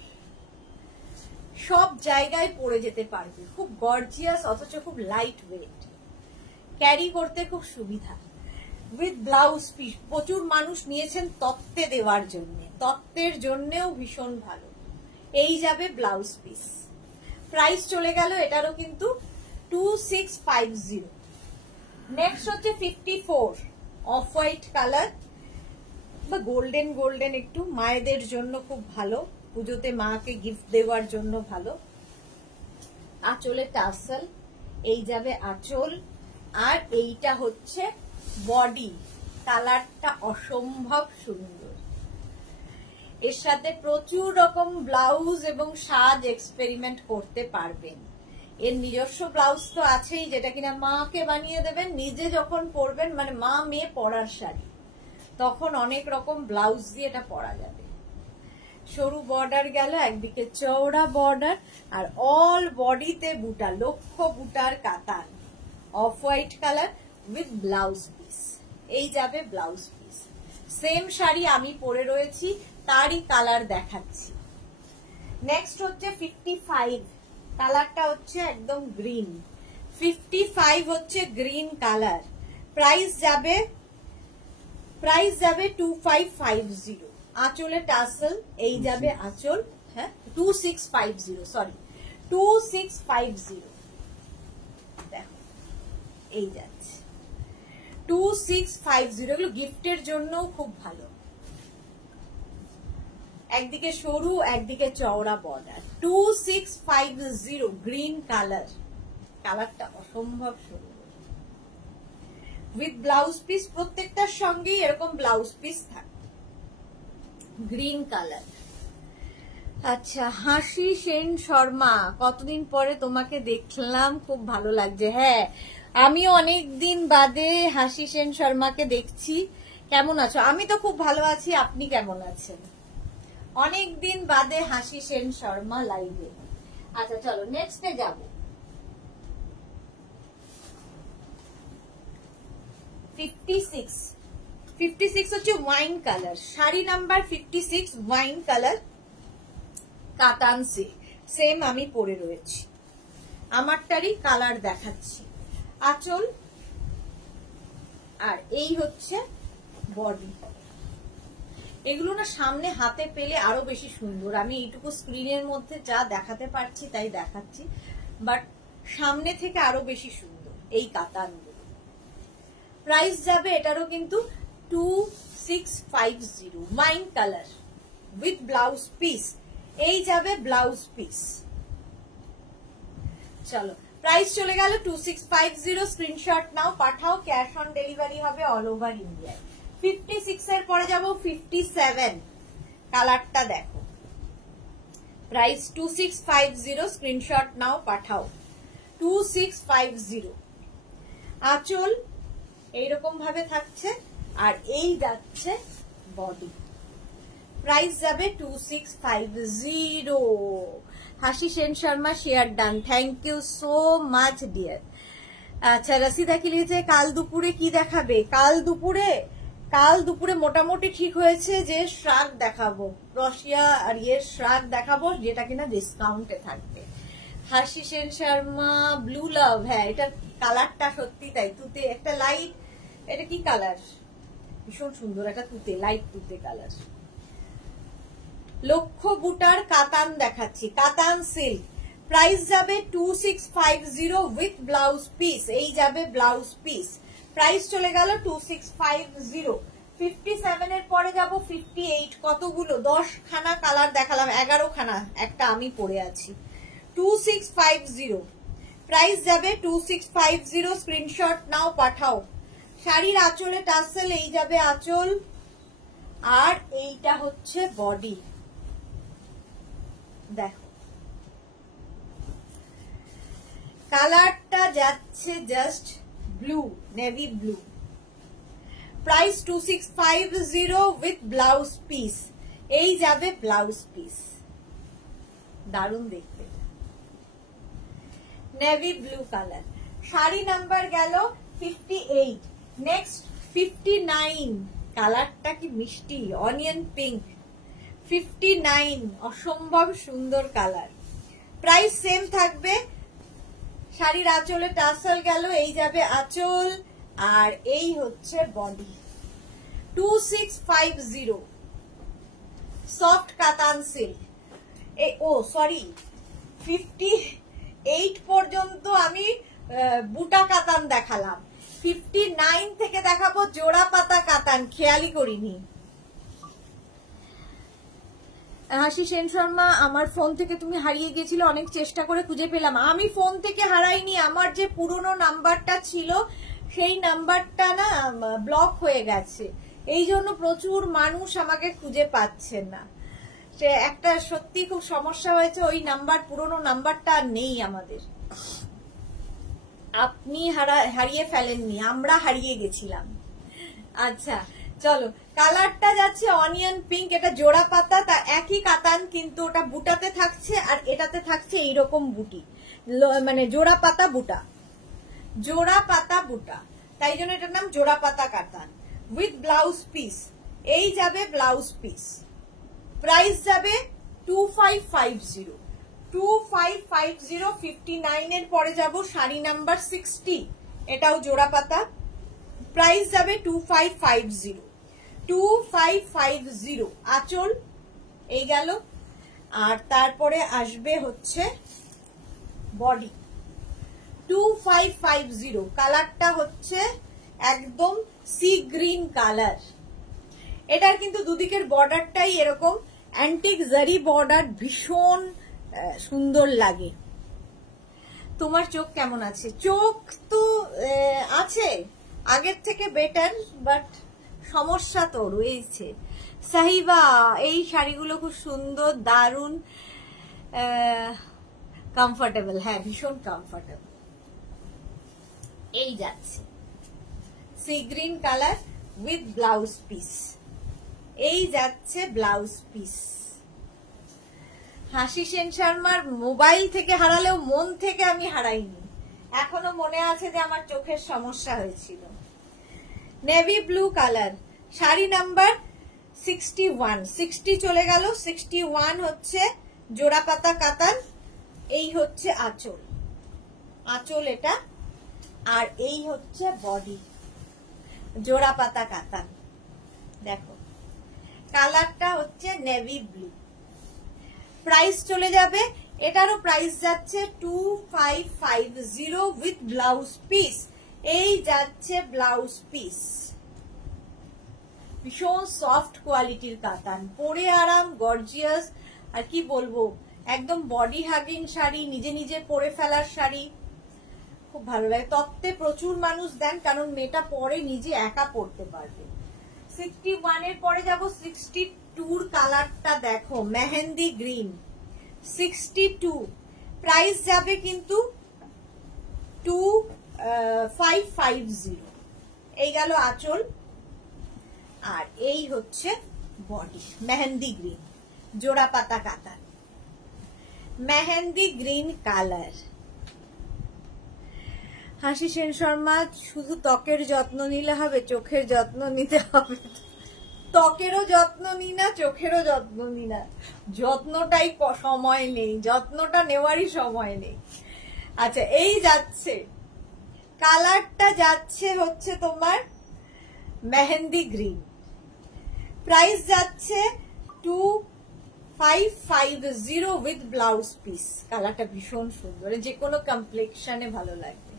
সব জায়গায় পরে যেতে পারবে, খুব গর্জিয়াস, অথচ খুব লাইট ওয়েট, ক্যারি করতে খুব সুবিধা। With blouse piece. প্রচুর মানুষ নিয়েছেন তত্ত্বে দেওয়ার জন্য, তত্ত্বের জন্যও ভীষণ ভালো। এই যাবে ব্লাউজ পিস। প্রাইস চলে গেল এটারও কিন্তু 2650। নেক্সট হচ্ছে 54, অফ হোয়াইট কালার বা গোল্ডেন গোল্ডেন, একটু মায়েদের জন্য খুব ভালো, পুজোতে মাকে গিফট দেওয়ার জন্য ভালো। আঁচলে টাসেল, এই যাবে আঁচল, আর এইটা হচ্ছে বডি। কালারটা অসম্ভব সুন্দর, এর সাথে প্রচুর রকম ব্লাউজ এবং সাজ এক্সপেরিমেন্ট করতে পারবেন। এর নিজস্ব ব্লাউজ তো আছেই, যেটা কিনা মাকে বানিয়ে দেবেন, নিজে যখন পরবেন, মানে মা মেয়ে পরার শাড়ি, তখন অনেক রকম ব্লাউজ দিয়ে এটা পরা যাবে। সরু বর্ডার গেল, একদিকে চওড়া বর্ডার, আর অল বডিতে বুটা, লক্ষ বুটার কাতান, of white colour with blouse piece. এই যাবে ব্লাউজ পিস। সেম শাড়ি আমি পরে রয়েছি, তারই কালার দেখাচ্ছি। নেক্সট হচ্ছে 55, কালারটা হচ্ছে একদম গ্রিন। 55 হচ্ছে গ্রিন কালার। প্রাইস যাবে 2550। আঁচলে টাসেল, এই যাবে আঁচল, হ্যাঁ 2650, সরি 2650। দেখো এই যাচ্ছে 2650। এগুলো গিফটের জন্য খুব ভালো। একদিকে সরু, একদিকে চওড়া বর্ডার, 2650 গ্রিন কালার। কালারটা অসম্ভব সুন্দর উইথ ব্লাউজ পিস। প্রত্যেকটার সঙ্গেই এরকম ব্লাউজ পিস থাকে, গ্রিন কালার। আচ্ছা, হাসি সেন শর্মা, কতদিন পরে তোমাকে দেখলাম, খুব ভালো লাগছে। হ্যাঁ, আমিও অনেক দিন বাদে হাসি সেন শর্মাকে দেখছি। কেমন আছো? আমি তো খুব ভালো আছি, আপনি কেমন আছেন? অনেক দিন বাদে হাসি সেন শর্মা লাইভে। আচ্ছা চলো নেক্সটে যাব। 56 হচ্ছে wine colour, sari number 56 wine colour, কাতান সিল্ক। সেম আমি পরে রয়েছি, আমারটারই কালার দেখাচ্ছি। আঁচল আর এই হচ্ছে বডি। এগুলো না সামনে হাতে পেলে আরো বেশি সুন্দর। আমি এইটুকু স্ক্রিনের মধ্যে যা দেখাতে পারছি তাই দেখাচ্ছি, বাট সামনে থেকে আরো বেশি সুন্দর এই কাতানগুলো। প্রাইস যাবে এটারও কিন্তু 2650 wine colour with blouse piece. এই যাবে ব্লাউজ পিস। চলো প্রাইস চলে গেল 2650। স্ক্রিনশট নাও, পাঠাও, ক্যাশ অন ডেলিভারি হবে অল ওভার ইন্ডিয়ায়। 56 এর পরে যাব 57, কালারটা দেখো। প্রাইস 2650, স্ক্রিনশট নাও, পাঠাও। 2650। আঁচল এইরকম ভাবে থাকছে, আর এই যাচ্ছে বডি। প্রাইস যাবে 2650। Hasi Sen Sharma share done, thank you so much dear. আচ্ছা, রসিদা কি লিখেছে কাল দুপুরে কি দেখাবে? কাল দুপুরে মোটামুটি ঠিক হয়েছে যে শ্রাগ দেখাবো, রশিয়া আর ইয়ের শ্রাগ দেখাবো, যেটা কিনা ডিসকাউন্টে থাকবে। হাসি সেন শর্মা ব্লু লাভ, হ্যাঁ এটা কালারটা সত্যি তাই, তুতে একটা লাইট, এটা কি কালার, ভীষণ সুন্দর একটা তুতে, লাইট তুতে কালার। লক্ষ বুটার কাতান দেখাচ্ছি, কাতান সিল্ক। প্রাইস যাবে 2650 উইথ ব্লাউজ পিস। এই যাবে ব্লাউজ পিস। প্রাইস চলে গেল 2650। 57 এর পরে যাব 58। কতগুলো 10 খানা কালার দেখালাম, 11 খানা, একটা আমি পরে আছি। 2650 প্রাইস যাবে 2650। স্ক্রিনশট নাও, পাঠাও। শাড়ির আঁচলে টাসেল, এই যাবে আঁচল, আর এইটা হচ্ছে বডি। দেখো কালারটা যাচ্ছে just blue, navy blue. Price 2650 with blouse piece. এই যাবে ব্লাউজ পিস, দারুণ দেখতে, navy blue colour. Sari number গেল 58। নেক্সট 59, কালারটা কি মিষ্টি, অনিয়ন পিঙ্ক। 59 অসম্ভব সুন্দর কালার। প্রাইস সেম থাকবে। শাড়ির আঁচলে টাসেল গেল, এই যাবে আঁচল, আর এই হচ্ছে বডি। 2650 সফট কাতান সিল্ক। ও সরি, 58 পর্যন্ত আমি বুটা কাতান দেখালাম, 59 থেকে দেখাবো জোড়া পাতা কাতান, খেয়ালই করিনি। হাসি সেন শর্মা, আমার ফোন থেকে তুমি হারিয়ে গেছিলে, অনেক চেষ্টা করে খুঁজে পেলাম। আমি ফোন থেকে হারাইনি, আমার যে পুরনো নাম্বারটা ছিল সেই নাম্বারটা না ব্লক হয়ে গেছে, এই জন্য প্রচুর মানুষ আমাকে খুঁজে পাচ্ছে না। সে একটা সত্যি খুব সমস্যা হয়েছে, ওই নাম্বার, পুরনো নাম্বারটা নেই আমাদের। আপনি হারিয়ে ফেলেননি, আমরা হারিয়ে গেছিলাম। আচ্ছা চলো, কালারটা যাচ্ছে অনিয়ন পিঙ্ক, এটা জোড়া পাতা, তা একই কাতান কিন্তু ওটা বুটাতে থাকছে আর এটাতে থাকছে এইরকম বুটি, মানে জোড়া পাতা বুটা, জোড়া পাতা বুটা, তাই জন্য এটার নাম জোড়া পাতা কাতান। উইথ ব্লাউজ পিস, এই যাবে ব্লাউজ পিস। প্রাইস যাবে 2550, 2550, 59 এর পরে যাব শাড়ি নাম্বার 60, এটাও জোড়া পাতা। প্রাইস যাবে 2550, 2550 আঁচল এই গেল। আর তারপরে আসবে হচ্ছে বডি 2550, কালারটা হচ্ছে একদম সি গ্রিন কালার। এটার কিন্তু দুদিকের বর্ডারটাই এরকম অ্যান্টিক জারি বর্ডার, ভীষণ সুন্দর লাগে। তোমার চোখ কেমন আছে? চোখ তো আছে আগের থেকে বেটার, বাট সমস্যা তো রয়েছে। সাহিবা, এই শাড়িগুলো খুব সুন্দর, দারুন, কমফোর্টেবল, হ্যাঁ ভীষণ কমফোর্টেবল। এই যাচ্ছে sea green colour with blouse piece, এই যাচ্ছে ব্লাউজ পিস। হাসি সেন শর্মার মোবাইল থেকে হারালেও মন থেকে আমি হারাইনি, এখনো মনে আছে যে আমার চোখের সমস্যা হয়েছিল। Navy blue colour, sari number 61, 60 চলে গেল, 61 হচ্ছে জোড়া পাতা কাতান, এই হচ্ছে আঁচল, আঁচল এটা, আর এই হচ্ছে বডি, জোড়া পাতা কাতান। দেখো কালারটা হচ্ছে নেভি ব্লু। প্রাইস চলে যাবে, এটারও প্রাইস যাচ্ছে 2550 উইথ ব্লাউজ পিস, এই যাচ্ছে ব্লাউজ পিস। ভীষণ সফট কোয়ালিটির কাতান, পরে আরাম, গর্জিয়াস, আর কি বলবো, একদম বডি হাগিং শাড়ি, নিজে নিজে পরে ফেলার শাড়ি, খুব ভালো লাগে। তত্ত্বে প্রচুর মানুষ দেন, কারণ মেয়েটা পরে নিজে একা পরতে পারবে। 61 এর পরে যাব 62, কালারটা দেখো মেহেন্দি গ্রিন, 62 প্রাইস যাবে কিন্তু 2550। এই গেল আঁচল, আর এই হচ্ছে বডি, মেহেন্দি গ্রিন, জোড়া পাতা কাতান, মেহেন্দি গ্রিন কালার। হাসি সেন শর্মা, শুধু ত্বকের যত্ন নিলে হবে, চোখের যত্ন নিতে হবে। ত্বকেরও যত্ন নি না, চোখেরও যত্ন নি না, যত্নটাই সময় নেই, যত্নটা নেওয়ারই সময় নেই। আচ্ছা, এই যাচ্ছে কালারটা যাচ্ছে হচ্ছে তোমার মেহেন্দি গ্রিন, প্রাইস যাচ্ছে 2550 উইথ ব্লাউজ পিস। কালারটা ভীষণ সুন্দর, যে কোনো কমপ্লেকশনে ভালো লাগবে।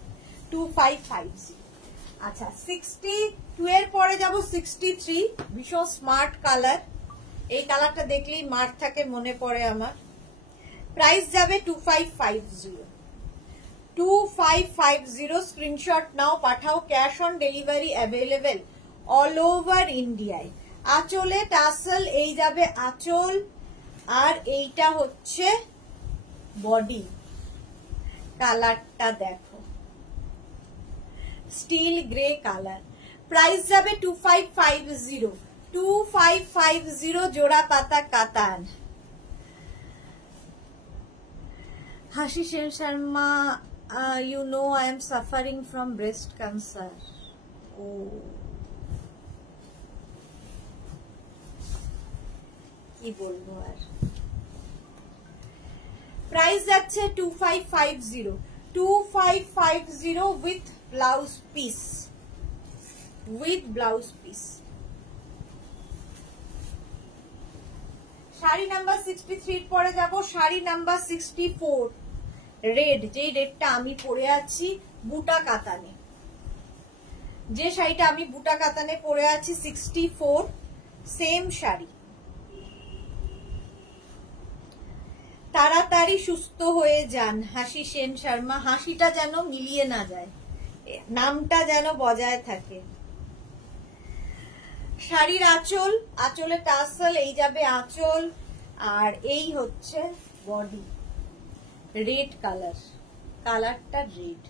2550। আচ্ছা, 62 এর পরে যাব 63, ভীষণ স্মার্ট কালার, এই কালারটা দেখলেই মার থাকে মনে পড়ে আমার। প্রাইস যাবে 2550, 2550। স্ক্রিনশট নাও, পাঠাও, cash on delivery available all over ইন্ডিয়ায়। আঁচলে টাসেল, এই যাবে আঁচল, আর এইটা হচ্ছে বডি। কালারটা দেখো, স্টিল গ্রে কালার। প্রাইস যাবে 2550, 2550 জোড়া পাতা কাতান। হাসি Sen Sharma, you know I am suffering from breast cancer. Oh, কি বলবো আর। প্রাইস যাচ্ছে 2550, 2550 with blouse piece, with blouse piece. Sari number 63 পরে যাব শাড়ি নাম্বার 64, রেড, যেই রেডটা আমি পরে আছি বুটা কাতানে, যে শাড়িটা আমি বুটা কাতানে পরে আছি 64, সেম শাড়ি। তাড়াতাড়ি সুস্থ হয়ে যান হাসি সেন শর্মা, হাসিটা যেন মিলিয়ে না যায়, নামটা যেন বজায় থাকে। শাড়ির আঁচল, আঁচলে টাসেল, এই যাবে আঁচল, আর এই হচ্ছে বডি, রেড কালার, কালারটা রেড।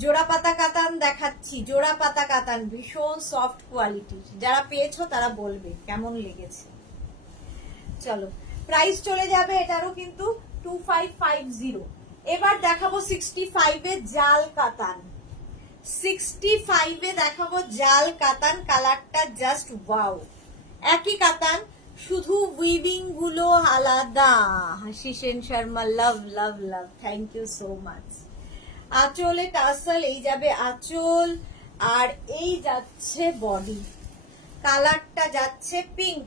জোড়া পাতা কাতান দেখাচ্ছি, জোড়া পাতা কাতান, ভীষণ সফট কোয়ালিটির। যারা পেয়েছো তারা বলবে কেমন লেগেছে। চলো প্রাইস চলে যাবে এটারও কিন্তু 2550। এবার দেখাবো 65 এ জাল কাতান। 65 এ দেখাবো জাল কাতান, কালারটা জাস্ট ওয়াও। একই কাতান, শুধু উইভিং গুলো আলাদা। হাসিসেন শর্মা, লাভ লাভ লাভ, থ্যাংক ইউ সো মাচ। আঁচলে টাসেল, এই যাবে আঁচল, আর এই যাচ্ছে বডি। কালারটা যাচ্ছে পিঙ্ক,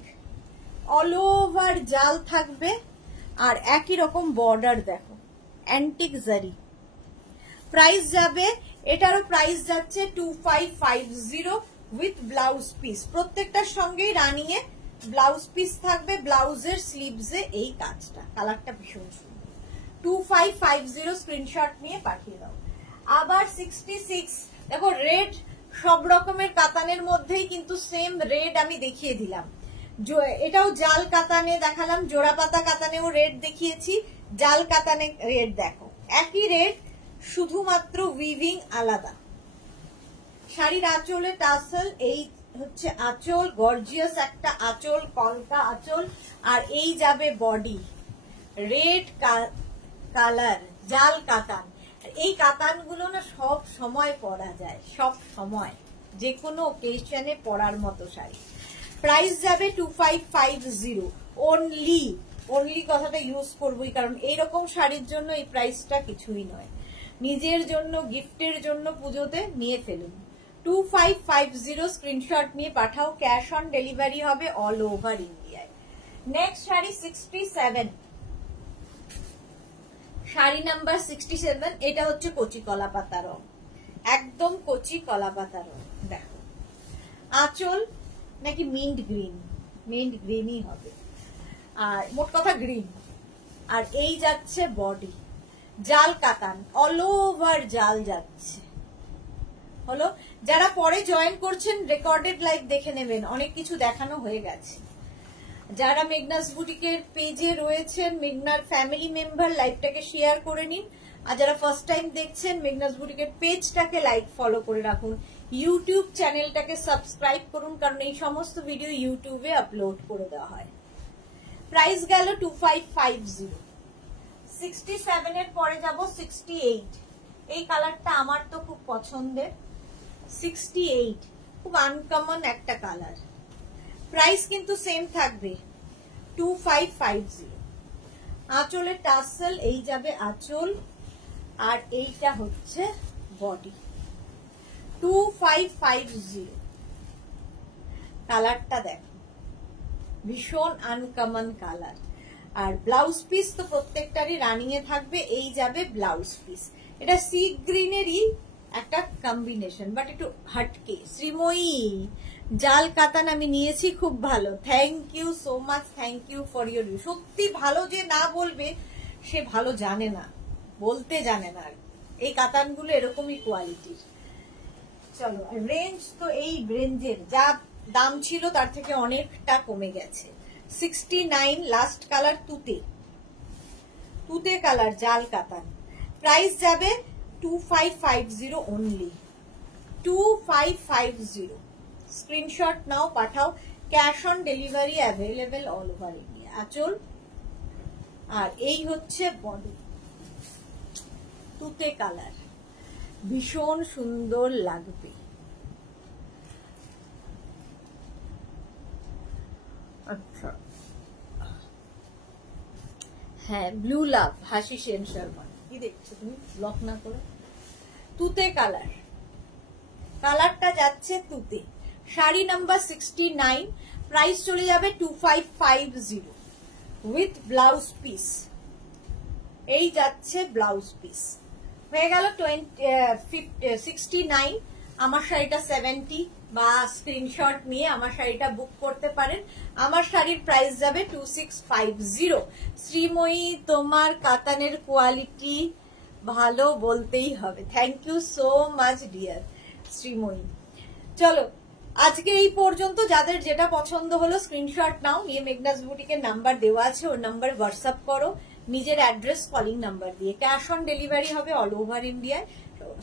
অল ওভার জাল থাকবে, আর একই রকম বর্ডার দেখো, অ্যান্টিক জারি। প্রাইস যাবে, এটারও প্রাইস যাচ্ছে 2550 উইথ ব্লাউজ পিস। প্রত্যেকটার সঙ্গেই রানিং এ ব্লাউজ পিস থাকবে, ব্লাউজের স্লিভসে এই কাজটা। কালারটা ভীষণ সুন্দর। 2550 স্ক্রিনশট নিয়ে পাঠিয়ে দাও। আবার 66, দেখো রেড, সব রকমের কাতানের মধ্যেই কিন্তু সেম রেড আমি দেখিয়ে দিলাম। এটাও জাল কাতানে দেখালাম, জোড়া পাতা কাতানেও রেড দেখিয়েছি, জাল কাতানে রেড দেখো, একই রেড, শুধুমাত্র উইভিং আলাদা। শাড়ির আঁচলে টাসেল, এই হচ্ছে আঁচল, গর্জিয়াস একটা আঁচল, কলকা আঁচল, আর এই যাবে বডি। রেড কালার, জাল কাতান। এই কাতানগুলো না সব সময় পরা যায়, সব সময় যে কোনো ওকেশনে পরার মতো শাড়ি। প্রাইস যাবে 2550 অনলি। অনলি কথাটা ইউজ করবোই, কারণ এইরকম শাড়ির জন্য এই প্রাইসটা কিছুই নয়। নিজের জন্য, গিফটের জন্য পুজোতে নিয়ে ফেলুন। 2550 স্ক্রিনশট নিয়ে পাঠাও, ক্যাশ অন ডেলিভারি হবে অল ওভার ইন্ডিয়ায়। Next sari 67, sari number 67। এটা হচ্ছে কচি কলা পাতা রং, একদম কচি কলা পাতা রং। দেখো আঁচল নাকি মিন্ট গ্রিন, মিন্ট গ্রিনই হবে, আর মোট কথা গ্রিন। আর এই যাচ্ছে বডি, জাল কাতান, অল ওভার জাল যাচ্ছে। হলো, যারা পরে জয়েন করছেন রেকর্ডেড লাইভ দেখে নেবেন, অনেক কিছু দেখানো হয়ে গেছে। যারা মেঘনাস বুটিকের পেজে রয়েছেন, মেঘনার ফ্যামিলি মেম্বার, লাইভটাকে শেয়ার করে নিন। আর যারা ফার্স্ট টাইম দেখছেন, মেঘনাস বুটিকের পেজটাকে লাইক ফলো করে রাখুন, ইউটিউব চ্যানেলটাকে সাবস্ক্রাইব করুন, কারণ এই সমস্ত ভিডিও ইউটিউবে আপলোড করে দেওয়া হয়। প্রাইস গেল 2550। 67 এর পরে যাব 68। এই কালারটা আমার তো খুব পছন্দের। 68 খুব আনকমন একটা কালার। প্রাইস কিন্তু সেম থাকবে 2550। আঁচলের টাসেল, এই যাবে আঁচল, আর এইটা হচ্ছে বডি। 2550। কালারটা দেখো, ভীষণ আনকমন কালার। আর ব্লাউজ পিস তো প্রত্যেকটারই রানিং এ থাকবে, এই যাবে ব্লাউজ পিস। এটা সি গ্রিনেরই একটা কম্বিনেশন, বাট একটু হাটকে। শ্রীময়ী, জাল কাতান আমি নিয়েছি, খুব ভালো, thank you so much, thank you for your review. সত্যি ভালো যে না বলবে সে ভালো জানে না, বলতে জানে না। এই কাতানগুলো এরকমই কোয়ালিটির। চলো, রেঞ্জ তো এই রেঞ্জের যা দাম ছিল তার থেকে অনেকটা কমে গেছে। 69, লাস্ট কালার তুতে, তুতে কালার, জাল কাতান। প্রাইস যাবে 2550 অনলি, 2550। স্ক্রিনশট নাও, পাঠাও, cash on delivery available all over India. আঁচল, আর এই হচ্ছে বডি, তুতে কালার, ভীষণ সুন্দর লাগবে। আচ্ছা, হ্যাঁ, ব্লু লাভ, হাসি সেন শর্মা। কি দেখছো তুমি ব্লক না করে? তুতে কালার, কালারটা যাচ্ছে তুতে। শাড়ি নাম্বার 69, প্রাইস চলে যাবে 2550 উইথ ব্লাউজ পিস। এই যাচ্ছে ব্লাউজ পিস। হয়ে গেল 69। আমার শাড়িটা 70, বা স্ক্রিনশট নিয়ে আমার শাড়িটা বুক করতে পারেন। আমার শাড়ির প্রাইস যাবে 2650। শ্রীময়ী, তোমার কাতানের কোয়ালিটি ভালো বলতেই হবে, thank you so much dear Srimoyee. চলো, আজকে এই পর্যন্ত। যাদের যেটা পছন্দ হলো স্ক্রিনশট নাও, নিয়ে মেঘনাস বুটিকের নাম্বার দেওয়া আছে, ওর নাম্বার হোয়াটসঅ্যাপ করো নিজের অ্যাড্রেস কলিং নাম্বার দিয়ে। ক্যাশ অন ডেলিভারি হবে অল ওভার ইন্ডিয়ায়।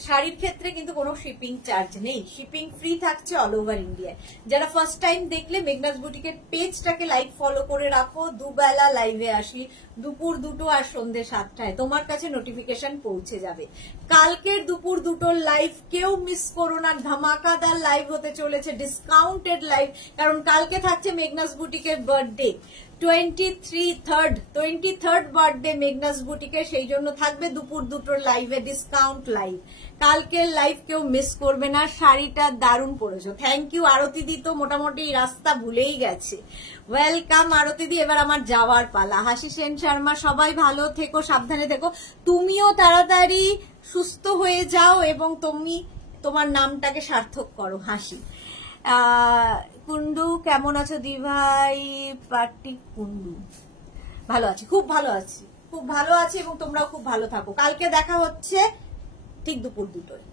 শাড়ির ক্ষেত্রে কিন্তু কোনো শিপিং চার্জ নেই, শিপিং ফ্রি থাকছে অল ওভার ইন্ডিয়ায়। যারা ফার্স্ট টাইম দেখলে মেঘনাস বুটিকের পেজটাকে লাইক ফলো করে রাখো, দুবেলা লাইভে আসি, দুপুর 2টো আর সন্ধ্যে 7টায় তোমার কাছে নোটিফিকেশন পৌঁছে যাবে। কালকের দুপুর 2টোর লাইভ কেউ মিস করো না, ধামাকাদার লাইভ হতে চলেছে, ডিসকাউন্টেড লাইভ, কারণ কালকে থাকছে Meghna's বুটিকের birthday, 23rd birthday Meghna's বুটিকে, সেই জন্য থাকবে দুপুর 2টোর লাইভে ডিসকাউন্ট লাইভ। কালকের লাইভ কেউ মিস করবে না। শাড়িটা দারুণ পরেছো, থ্যাংক ইউ আরতি দি, তো মোটামুটি রাস্তা ভুলেই গেছে। ওয়েলকাম আরতি দি, এবার আমার যাওয়ার পালা। হাসি সেন শর্মা, সবাই ভালো থেকো, সাবধানে থেকো, তুমিও তাড়াতাড়ি সুস্থ হয়ে যাও এবং তুমি তোমার নামটাকে সার্থক করো। হাসি কুন্ডু, কেমন আছো দি ভাই? পার্টি কুন্ডু, ভালো আছি, খুব ভালো আছি, খুব ভালো আছি, এবং তোমরাও খুব ভালো থাকো। কালকে দেখা হচ্ছে ঠিক দুপুর 2টোয়।